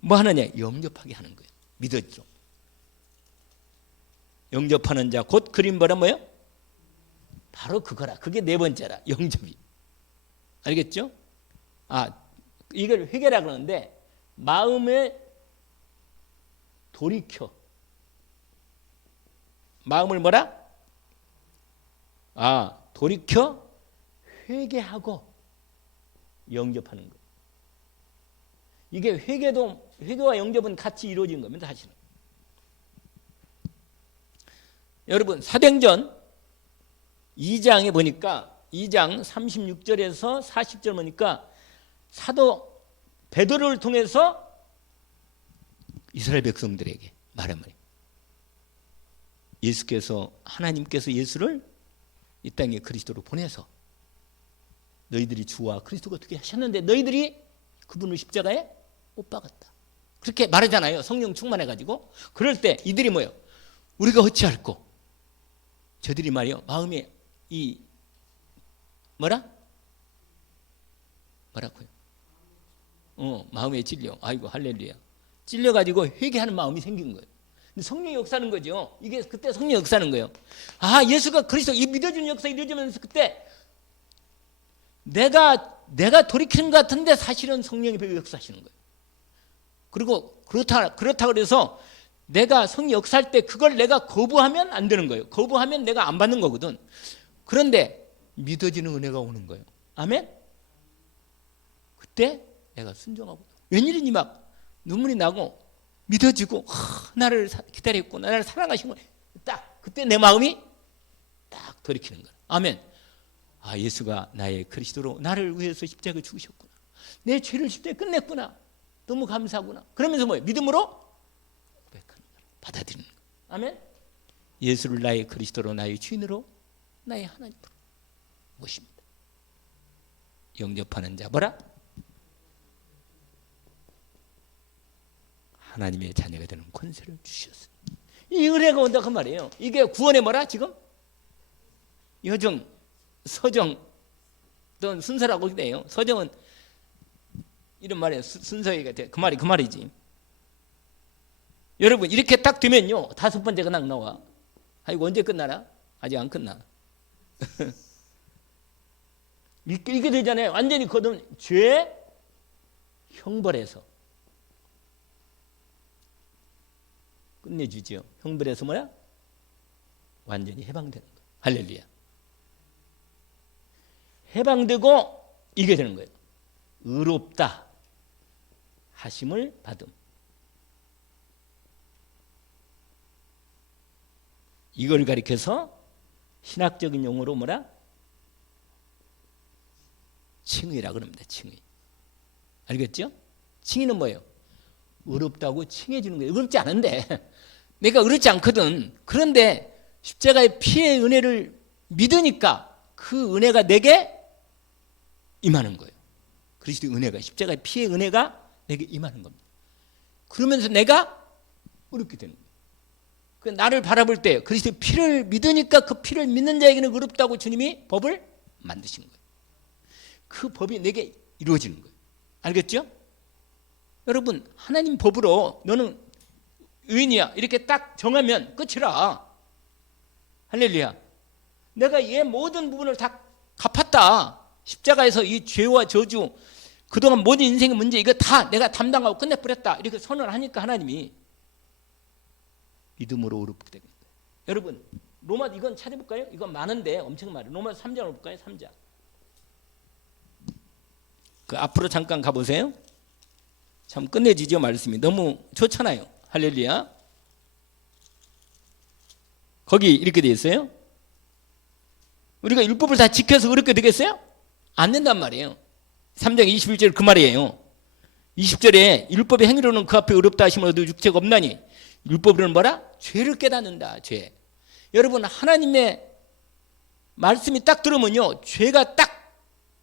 뭐 하느냐? 영접하게 하는 거예요. 믿어지도록. 영접하는 자 곧 그린 바라 뭐예요? 바로 그거라. 그게 네 번째라. 영접이. 알겠죠? 이걸 회개라 그러는데 마음에 돌이켜. 마음을 뭐라? 돌이켜 회개하고 영접하는 거. 이게 회개와 영접은 같이 이루어진 겁니다. 사실은. 여러분 사도행전 2장에 보니까 2장 36절에서 40절 보니까 사도 베드로를 통해서 이스라엘 백성들에게 말한 말이에요. 하나님께서 예수를 이 땅에 그리스도로 보내서 너희들이 주와 그리스도가 어떻게 하셨는데 너희들이 그분을 십자가에 못 박았다. 그렇게 말하잖아요. 성령 충만해가지고. 그럴 때 이들이 뭐예요? 우리가 어찌할꼬? 저들이 말이요. 마음에 뭐라고요? 마음에 찔려. 아이고 할렐루야. 찔려가지고 회개하는 마음이 생긴 거예요. 근데 성령이 역사하는 거죠. 이게 그때 성령이 역사하는 거예요. 예수가 그리스도 이 믿어주는 역사 이루어지면서 그때 내가 돌이키는 것 같은데 사실은 성령이 역사하시는 거예요. 그리고 그렇다 그래서 내가 성령 역사할 때 그걸 내가 거부하면 안 되는 거예요. 거부하면 내가 안 받는 거거든. 그런데 믿어지는 은혜가 오는 거예요. 아멘? 그때 내가 순종하고 웬일이니 막 눈물이 나고 믿어지고 나를 기다렸구나. 나를 사랑하시구나. 딱 그때 내 마음이 딱 돌이키는 거예요. 아멘. 예수가 나의 그리스도로 나를 위해서 십자가에 죽으셨구나. 내 죄를 십자가에 끝냈구나. 너무 감사하구나. 그러면서 뭐예요? 믿음으로 고백하는 거예요. 받아들이는 거예요. 아멘. 예수를 나의 그리스도로 나의 주인으로 나의 하나님으로 모십니다. 영접하는 자 뭐라? 하나님의 자녀가 되는 권세를 주셨어요. 이 은혜가 온다 그 말이에요. 이게 구원의 뭐라 지금? 여정, 서정, 또는 순서라고 해요. 서정은 이런 말이에요. 순서가 돼. 그 말이지. 여러분 이렇게 딱 되면요. 다섯 번째가 딱 나와. 이거 언제 끝나나? 아직 안 끝나. 이렇게 되잖아요. 완전히 거듭 죄 형벌에서 끝내주죠. 형벌에서 뭐야? 완전히 해방되는 거예요. 할렐루야. 해방되고 이게 되는 거예요. 의롭다 하심을 받음. 이걸 가리켜서 신학적인 용어로 뭐라? 칭의라 그럽니다. 칭의. 알겠죠? 칭의는 뭐예요? 의롭다고 칭해주는 거예요. 의롭지 않은데 내가 의롭지 않거든. 그런데 십자가의 피의 은혜를 믿으니까 그 은혜가 내게 임하는 거예요. 그리스도의 은혜가 십자가의 피의 은혜가 내게 임하는 겁니다. 그러면서 내가 의롭게 되는 거예요. 그 나를 바라볼 때 그리스도의 피를 믿으니까 그 피를 믿는 자에게는 의롭다고 주님이 법을 만드신 거예요. 그 법이 내게 이루어지는 거예요. 알겠죠? 여러분 하나님 법으로 너는 의인이야 이렇게 딱 정하면 끝이라. 할렐루야. 내가 얘 모든 부분을 다 갚았다. 십자가에서 이 죄와 저주 그동안 모든 인생의 문제 이거 다 내가 담당하고 끝내버렸다. 이렇게 선언을 하니까 하나님이 믿음으로 의롭게 됩니다. 여러분 로마 이건 찾아볼까요? 이건 많은데 엄청 많아요. 로마 3장을 볼까요? 3장. 그 앞으로 잠깐 가보세요. 참 끝내주죠. 말씀이 너무 좋잖아요. 할렐루야. 거기 이렇게 되어 있어요. 우리가 율법을 다 지켜서 의롭게 되겠어요? 안 된단 말이에요. 3장 21절 그 말이에요. 20절에 율법의 행위로는 그 앞에 의롭다 하심을 얻을 육체가 없나니 율법으로는 뭐라? 죄를 깨닫는다. 죄. 여러분 하나님의 말씀이 딱 들으면요. 죄가 딱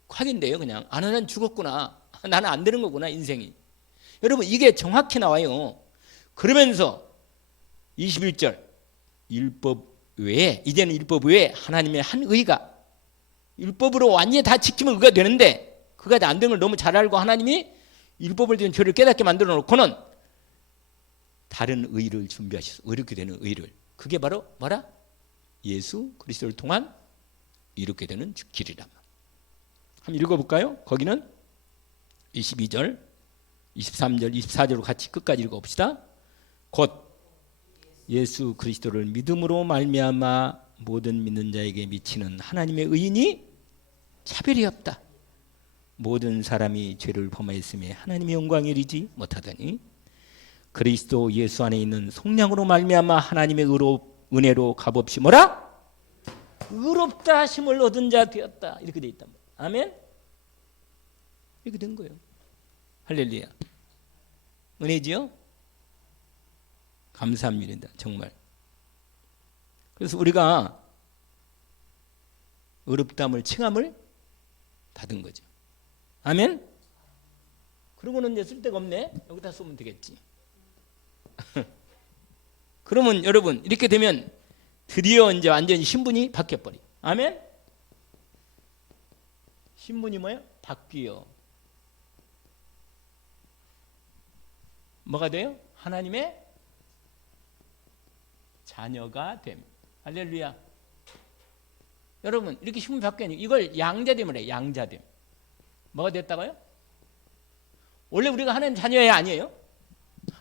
확인돼요. 그냥 나는 죽었구나. 나는 안 되는 거구나 인생이. 여러분 이게 정확히 나와요. 그러면서 21절 율법 외에 이제는 율법 외에 하나님의 한 의가 율법으로 완전히 다 지키면 의가 되는데 그가 안 되는 걸 너무 잘 알고 하나님이 율법을 든 죄를 깨닫게 만들어 놓고는 다른 의를 준비하셨어. 의롭게 되는 의를. 그게 바로 뭐라? 예수 그리스도를 통한 이롭게 되는 길이라. 한번 읽어볼까요? 거기는 22절, 23절, 24절로 같이 끝까지 읽어봅시다. 곧 예수 그리스도를 믿음으로 말미암아 모든 믿는 자에게 미치는 하나님의 의인이 차별이 없다. 모든 사람이 죄를 범하였음에 하나님의 영광이 이르지 못하더니 그리스도 예수 안에 있는 속량으로 말미암아 하나님의 은혜로 값없이 뭐라? 의롭다 하심을 얻은 자 되었다. 이렇게 돼 있단 말이에요. 아멘? 이렇게 된 거예요. 할렐루야. 은혜지요? 감사합니다. 정말. 그래서 우리가 의롭다함을 칭함을 받은 거죠. 아멘? 그러고는 이제 쓸데가 없네. 여기다 쓰면 되겠지. 그러면 여러분 이렇게 되면 드디어 이제 완전히 신분이 바뀌어버려. 아멘? 신분이 뭐예요? 바뀌어. 뭐가 돼요? 하나님의 자녀가 됨. 할렐루야. 여러분 이렇게 신분 바뀌니 이걸 양자됨을 해요. 양자됨. 뭐가 됐다고요? 원래 우리가 하나님 자녀예요? 아니에요?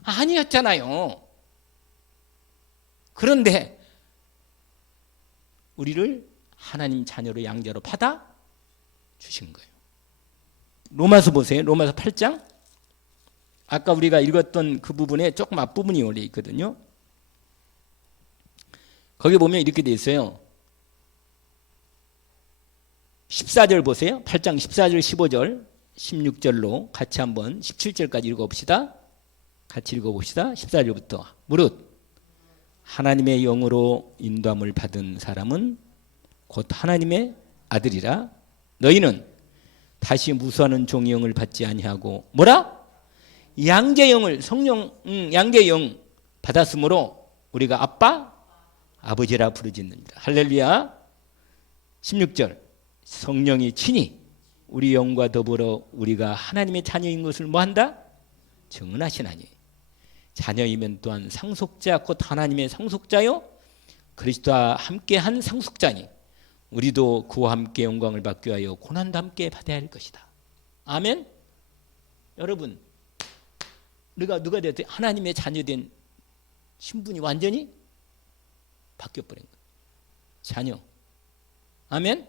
아니었잖아요. 그런데 우리를 하나님 자녀로 양자로 받아 주신 거예요. 로마서 보세요. 로마서 8장. 아까 우리가 읽었던 그 부분에 조금 앞부분이 올려 있거든요. 거기 보면 이렇게 돼 있어요. 14절 보세요. 8장 14절 15절 16절로 같이 한번 17절까지 읽어봅시다. 같이 읽어봅시다. 14절부터. 무릇 하나님의 영으로 인도함을 받은 사람은 곧 하나님의 아들이라. 너희는 다시 무수하는 종의 영을 받지 아니하고 뭐라? 양자의 영을 성령 양자의 영 받았으므로 우리가 아빠 아버지라 부르짖는다. 할렐루야. 16절 성령이 친히 우리 영과 더불어 우리가 하나님의 자녀인 것을 뭐한다? 증언하시나니 자녀이면 또한 상속자 곧 하나님의 상속자요 그리스도와 함께한 상속자니 우리도 그와 함께 영광을 받기 위하여 고난도 함께 받아야 할 것이다. 아멘. 여러분 우리가 누가 됐든 하나님의 자녀된 신분이 완전히 바뀌어버린 거예요. 자녀. 아멘.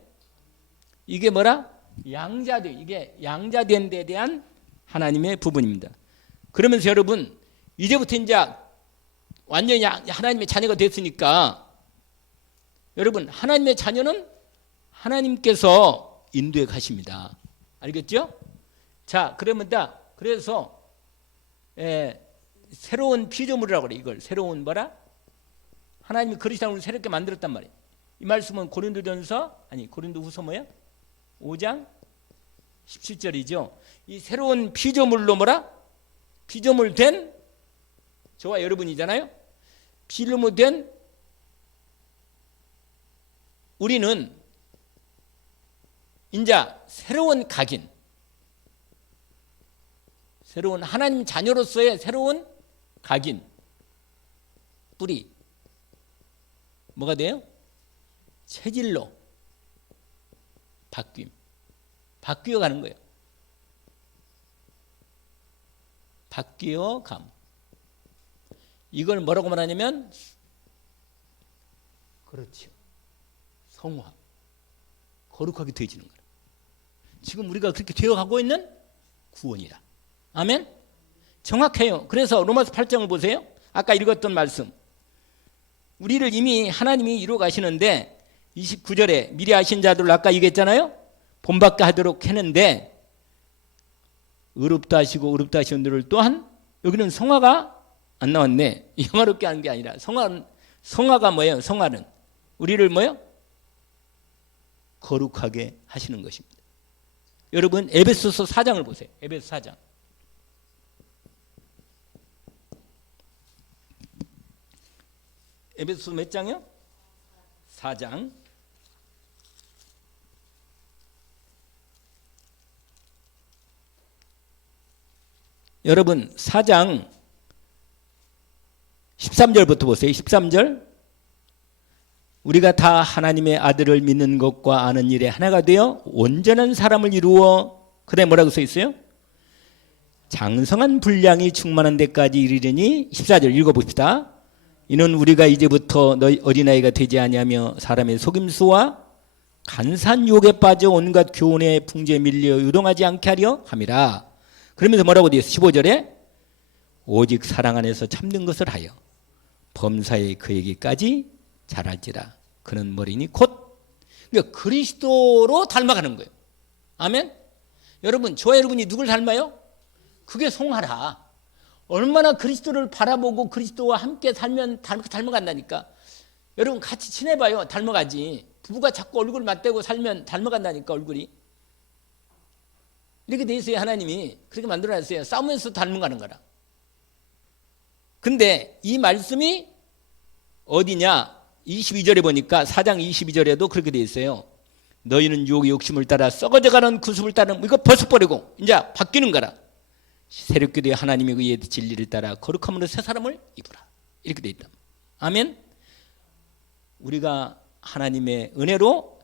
이게 뭐라? 양자돼. 이게 양자된 데 대한 하나님의 부분입니다. 그러면서 여러분 이제부터 이제 완전히 하나님의 자녀가 됐으니까 여러분 하나님의 자녀는 하나님께서 인도해 가십니다. 알겠죠? 자 그러면 그래서 새로운 피조물이라고 그래. 이걸 새로운 뭐라? 하나님이 그리스도를 새롭게 만들었단 말이에요. 이 말씀은 고린도후서 뭐야? 5장 17절이죠. 이 새로운 피조물로 뭐라? 피조물 된 저와 여러분이잖아요. 피조물 된 우리는 이제 새로운 각인, 새로운 하나님 자녀로서의 새로운 각인, 뿌리 뭐가 돼요? 체질로 바뀌어 가는 거예요. 바뀌어 감. 이걸 뭐라고 말하냐면 그렇죠. 성화. 거룩하게 되어지는 거예요. 지금 우리가 그렇게 되어가고 있는 구원이다. 아멘? 정확해요. 그래서 로마서 8장을 보세요. 아까 읽었던 말씀. 우리를 이미 하나님이 이루어 가시는데 29절에 미리 아신 자들을 아까 얘기했잖아요. 본받게 하도록 했는데 의롭다 하시고 의롭다 하신 분들을 또한 여기는 성화가 안 나왔네. 영화롭게 하는 게 아니라 성화가 뭐예요? 성화는 우리를 뭐예요? 거룩하게 하시는 것입니다. 여러분 에베소서 4장을 보세요. 에베소 4장. 에베소 몇 장이요? 4장. 여러분 4장 13절부터 보세요. 13절. 우리가 다 하나님의 아들을 믿는 것과 아는 일에 하나가 되어 온전한 사람을 이루어, 그다음에 뭐라고 써 있어요? 장성한 분량이 충만한 데까지 이르리니. 14절 읽어봅시다. 이는 우리가 이제부터 너희 어린아이가 되지 아니하며 사람의 속임수와 간사한 유혹에 빠져 온갖 교훈의 풍조에 밀려 유동하지 않게 하려 함이라. 그러면서 뭐라고 되어 있어요? 15절에 오직 사랑 안에서 참는 것을 하여 범사에 그에게까지 자랄지라. 그는 머리니 곧, 그러니까 그리스도로 닮아가는 거예요. 아멘. 여러분, 저와 여러분이 누굴 닮아요? 그게 송하라. 얼마나 그리스도를 바라보고 그리스도와 함께 살면 닮아간다니까. 여러분 같이 친해봐요. 닮아가지. 부부가 자꾸 얼굴 맞대고 살면 닮아간다니까. 얼굴이 이렇게 돼 있어요. 하나님이 그렇게 만들어놨어요. 싸우면서 닮아가는 거라. 근데 이 말씀이 어디냐? 22절에 보니까 4장 22절에도 그렇게 돼 있어요. 너희는 유혹의 욕심을 따라 썩어져가는 구습을 따르는, 이거 벗어버리고 이제 바뀌는 거라. 새롭게 되어 하나님의 의의 진리를 따라 거룩함으로 새 사람을 입으라. 이렇게 돼 있다. 아멘. 우리가 하나님의 은혜로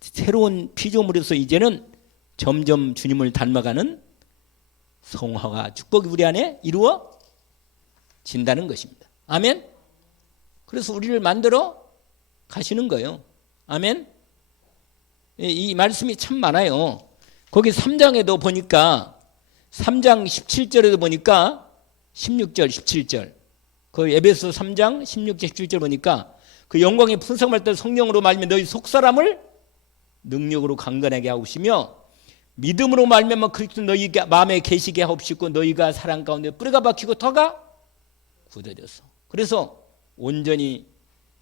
새로운 피조물로서 이제는 점점 주님을 닮아가는 성화가, 축복이 우리 안에 이루어진다는 것입니다. 아멘. 그래서 우리를 만들어 가시는 거예요. 아멘. 이 말씀이 참 많아요. 거기 3장에도 보니까 3장 17절에도 보니까 16절 17절, 그 에베소 3장 16절 17절 보니까 그 영광의 풍성할 때 성령으로 말미암아 너희 속사람을 능력으로 강건하게 하시며 믿음으로 말미암아 그리스도 너희 마음에 계시게 하옵시고 너희가 사랑 가운데 뿌리가 박히고 터가 굳어져서, 그래서 온전히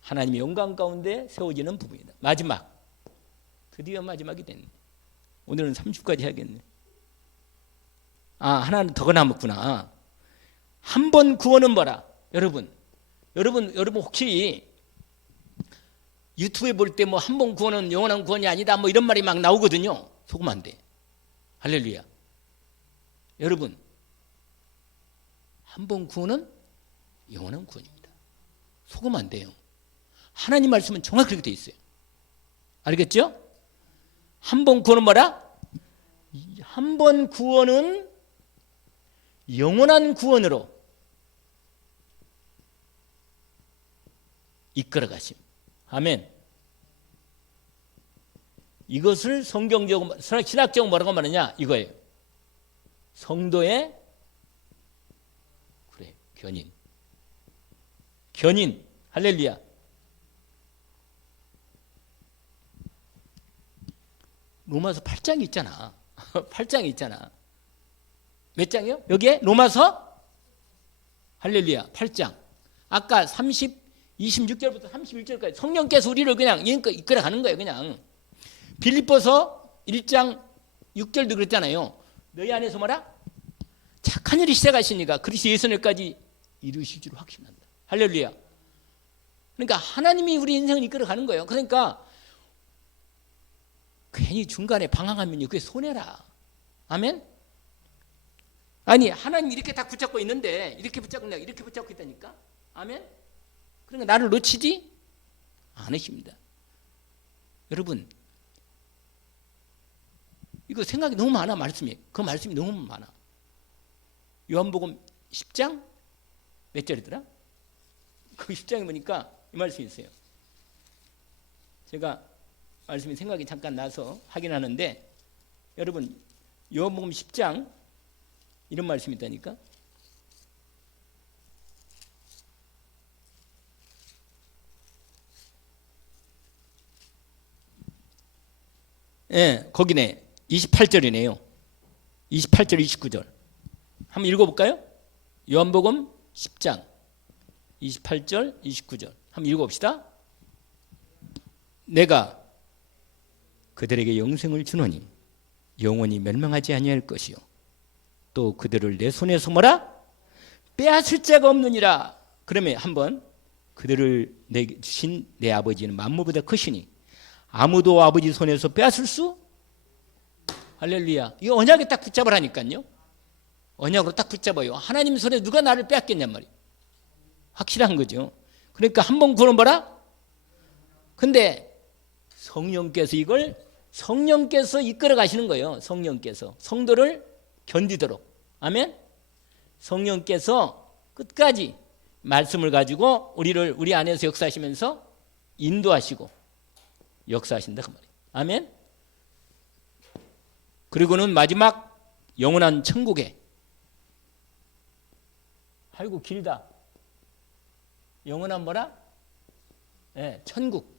하나님의 영광 가운데 세워지는 부분이다. 마지막, 드디어 마지막이 됐네. 오늘은 30까지 해야겠네. 하나는 더 남았구나. 한 번 구원은 뭐라? 여러분 혹시 유튜브에 볼 때 뭐 한 번 구원은 영원한 구원이 아니다 뭐 이런 말이 막 나오거든요. 속으면 안 돼. 할렐루야. 여러분, 한 번 구원은 영원한 구원입니다. 속으면 안 돼요. 하나님 말씀은 정확히 그렇게 돼 있어요. 알겠죠? 한 번 구원은 뭐라? 한 번 구원은 영원한 구원으로 이끌어 가심. 아멘. 이것을 성경적으로, 신학적으로 뭐라고 말하냐? 이거예요. 성도의 견인. 할렐루야. 로마서 8장이 있잖아. 8장이 있잖아. 몇 장이요? 여기에 로마서 할렐루야 8장. 아까 26절부터 31절까지 성령께서 우리를 그냥 이끌어 가는 거예요. 그냥 빌립보서 1장 6절도 그랬잖아요. 너희 안에서 뭐라? 착한 일이 시작하시니까 그리스도 예수님까지 이루실 줄 확신한다. 할렐루야. 그러니까 하나님이 우리 인생을 이끌어 가는 거예요. 그러니까 괜히 중간에 방황하면 그게 손해라. 아멘. 아니 하나님 이렇게 다 붙잡고 있는데 이렇게 붙잡고 내가 이렇게 붙잡고 있다니까. 아멘. 그러니까 나를 놓치지 않으십니다. 여러분 이거 생각이 너무 많아. 말씀이, 그 말씀이 너무 많아. 요한복음 10장 몇 절이더라? 그 10장에 보니까 이 말씀이 있어요. 제가 말씀이 생각이 잠깐 나서 하긴 하는데, 여러분 요한복음 10장 이런 말씀이 있다니까. 예, 거기네. 28절이네요. 28절 29절 한번 읽어볼까요? 요한복음 10장 28절 29절 한번 읽어봅시다. 내가 그들에게 영생을 주노니 영원히 멸망하지 아니할 것이요 또 그들을 내 손에서 뭐라? 빼앗을 자가 없느니라. 그러면 한번 그들을 내게 주신 내 아버지는 만물보다 크시니 아무도 아버지 손에서 빼앗을 수? 할렐루야. 이 언약에 딱 붙잡으라니까요. 언약으로 딱 붙잡아요. 하나님 손에 누가 나를 빼앗겠냔 말이에요. 확실한 거죠. 그러니까 한번 구원받아. 근데 성령께서 이끌어 가시는 거예요. 성령께서 성도를 견디도록. 아멘. 성령께서 끝까지 말씀을 가지고 우리 안에서 역사하시면서 인도하시고 역사하신다 그 말이에요. 아멘. 그리고는 마지막 영원한 천국에, 아이고 길다. 영원한 뭐라? 네, 천국.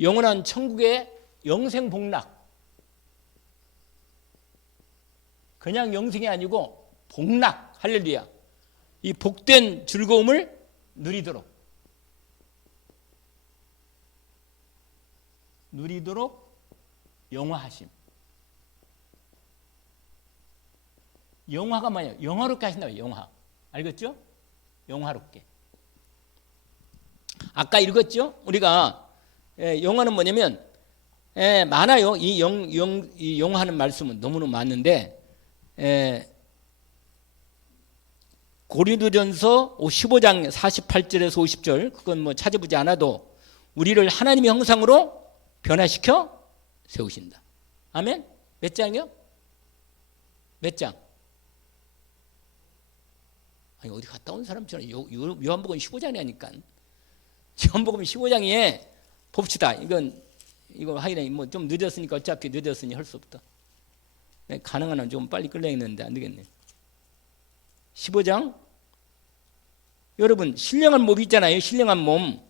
영원한 천국의 영생 복락. 그냥 영생이 아니고 복락. 할렐루야. 이 복된 즐거움을 누리도록 영화하심. 영화가 뭐냐? 영화롭게 하신다고요. 영화. 알겠죠? 영화롭게. 아까 읽었죠? 우리가 영화는 뭐냐면 많아요. 이 영화하는 말씀은 너무너무 많은데 고린도전서 15장 48절에서 50절 그건 뭐 찾아보지 않아도 우리를 하나님의 형상으로 변화시켜 세우신다. 아멘? 몇 장이요? 몇 장? 아니 어디 갔다 온 사람처럼 요한복음 15장이니까 요한복음 15장에 봅시다. 이거 하기는 뭐 좀 늦었으니까 어차피 늦었으니 할 수 없다. 가능한 한 좀 빨리 끌려 있는데 안 되겠네. 15장 여러분 신령한 몸이 있잖아요. 신령한 몸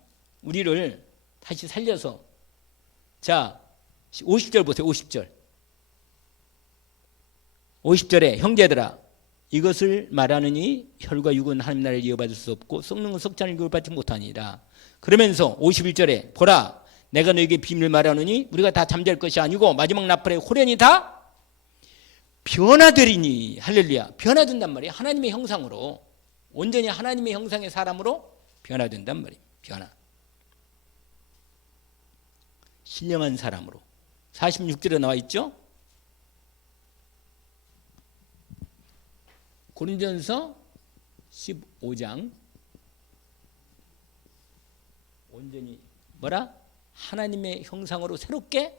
우리를 다시 살려서 자 50절 보세요. 50절에 형제들아 이것을 말하느니 혈과 육은 하나님 나라를 이어받을 수 없고 썩는 건 썩지 않은 걸 받지 못하니라. 그러면서 51절에 보라 내가 너에게 비밀을 말하느니 우리가 다 잠잘 것이 아니고 마지막 나팔에 호련히 다 변화되리니. 할렐루야. 변화된단 말이에요. 하나님의 형상으로 온전히 하나님의 형상의 사람으로 변화된단 말이에요. 변화. 신령한 사람으로. 46절에 나와 있죠. 고린도전서 15장 온전히 뭐라? 하나님의 형상으로 새롭게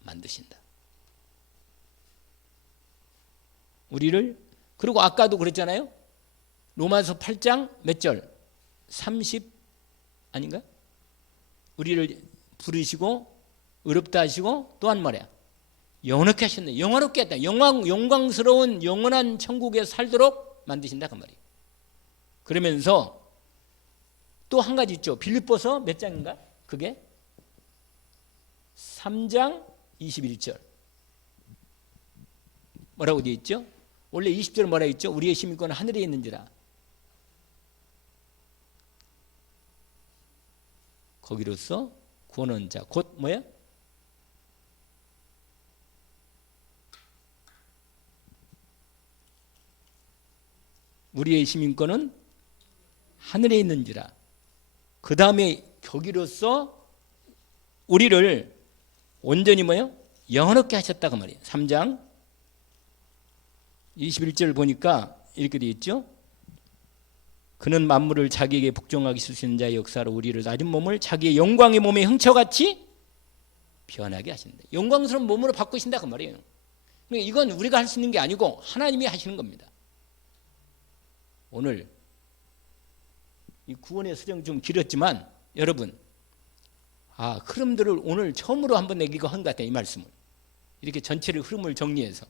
만드신다. 우리를. 그리고 아까도 그랬잖아요. 로마서 8장 몇 절? 30 아닌가? 우리를 부르시고 의롭다 하시고 또한 말이야. 영원하게 하셨네. 영화롭게 했다. 영광스러운 영원한 천국에 살도록 만드신다 그 말이에요. 그러면서 또 한 가지 있죠. 빌립보서 몇 장인가? 그게 3장 21절 뭐라고 되어 있죠? 원래 20절 뭐라고 있죠? 우리의 시민권은 하늘에 있는지라. 거기로서 구원한 자 곧 뭐야? 우리의 시민권은 하늘에 있는지라. 그 다음에 거기로서 우리를 온전히 뭐요? 영원하게 하셨다고 말이에요. 3장 21절 보니까 이렇게 되어 있죠. 그는 만물을 자기에게 복종하게 쓰시는 자의 역사로 우리를 낮은 몸을 자기의 영광의 몸에 형처같이 변하게 하신다. 영광스러운 몸으로 바꾸신다 그 말이에요. 그러니까 이건 우리가 할 수 있는 게 아니고 하나님이 하시는 겁니다. 오늘 이 구원의 수령 좀 길었지만 여러분 흐름들을 오늘 처음으로 한번 내기고 한 것 같아요. 이 말씀을 이렇게 전체를 흐름을 정리해서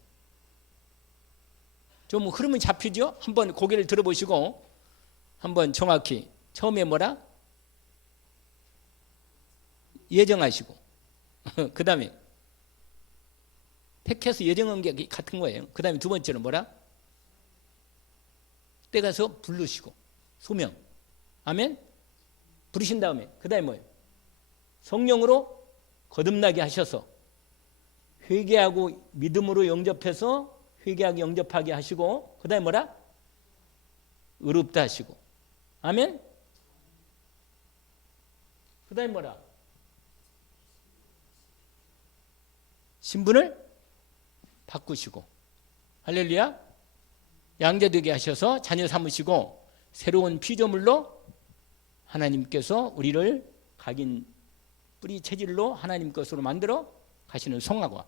좀 흐름이 잡히죠? 한번 고개를 들어보시고 한번 정확히 처음에 뭐라? 예정하시고 그 다음에 택해서 예정한 게 같은 거예요. 그 다음에 두 번째는 뭐라? 때 가서 부르시고 소명. 아멘? 부르신 다음에 그 다음에 뭐예요? 성령으로 거듭나게 하셔서 회개하고 믿음으로 영접해서 회개하게 영접하게 하시고 그 다음에 뭐라? 의롭다 하시고. 아멘? 그 다음에 뭐라? 신분을 바꾸시고. 할렐루야. 양자되게 하셔서 자녀 삼으시고 새로운 피조물로 하나님께서 우리를 각인 뿌리 체질로 하나님 것으로 만들어 가시는 성화과,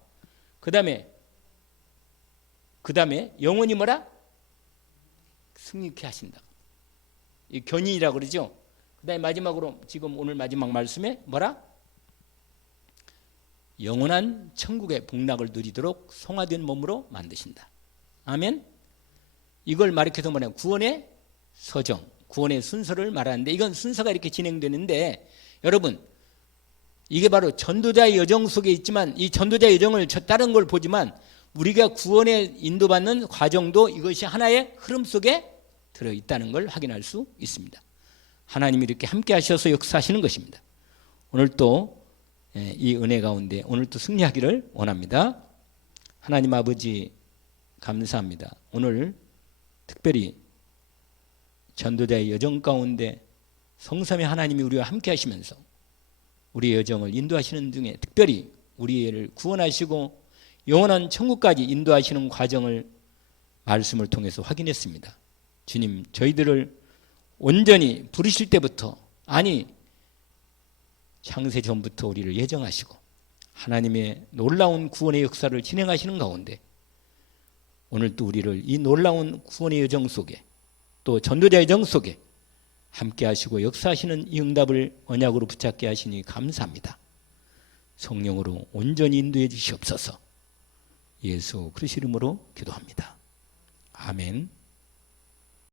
그 다음에 영원히 뭐라? 승리케 하신다. 이 견인이라고 그러죠. 그 다음에 마지막으로 지금 오늘 마지막 말씀에 뭐라? 영원한 천국의 복락을 누리도록 성화된 몸으로 만드신다. 아멘. 이걸 말해서 뭐냐? 구원의 서정, 구원의 순서를 말하는데, 이건 순서가 이렇게 진행되는데, 여러분 이게 바로 전도자의 여정 속에 있지만, 이 전도자의 여정을 다른 걸 보지만 우리가 구원에 인도받는 과정도 이것이 하나의 흐름 속에 들어있다는 걸 확인할 수 있습니다. 하나님이 이렇게 함께 하셔서 역사하시는 것입니다. 오늘 또 이 은혜 가운데 오늘 또 승리하기를 원합니다. 하나님 아버지 감사합니다. 오늘 특별히 전도자의 여정 가운데 성삼위 하나님이 우리와 함께 하시면서 우리의 여정을 인도하시는 중에 특별히 우리를 구원하시고 영원한 천국까지 인도하시는 과정을 말씀을 통해서 확인했습니다. 주님, 저희들을 온전히 부르실 때부터, 아니 창세 전부터 우리를 예정하시고 하나님의 놀라운 구원의 역사를 진행하시는 가운데 오늘 또 우리를 이 놀라운 구원의 여정 속에, 또 전도자의 여정 속에 함께 하시고 역사하시는 이 응답을 언약으로 붙잡게 하시니 감사합니다. 성령으로 온전히 인도해 주시옵소서. 예수 그리스도 이름으로 기도합니다. 아멘.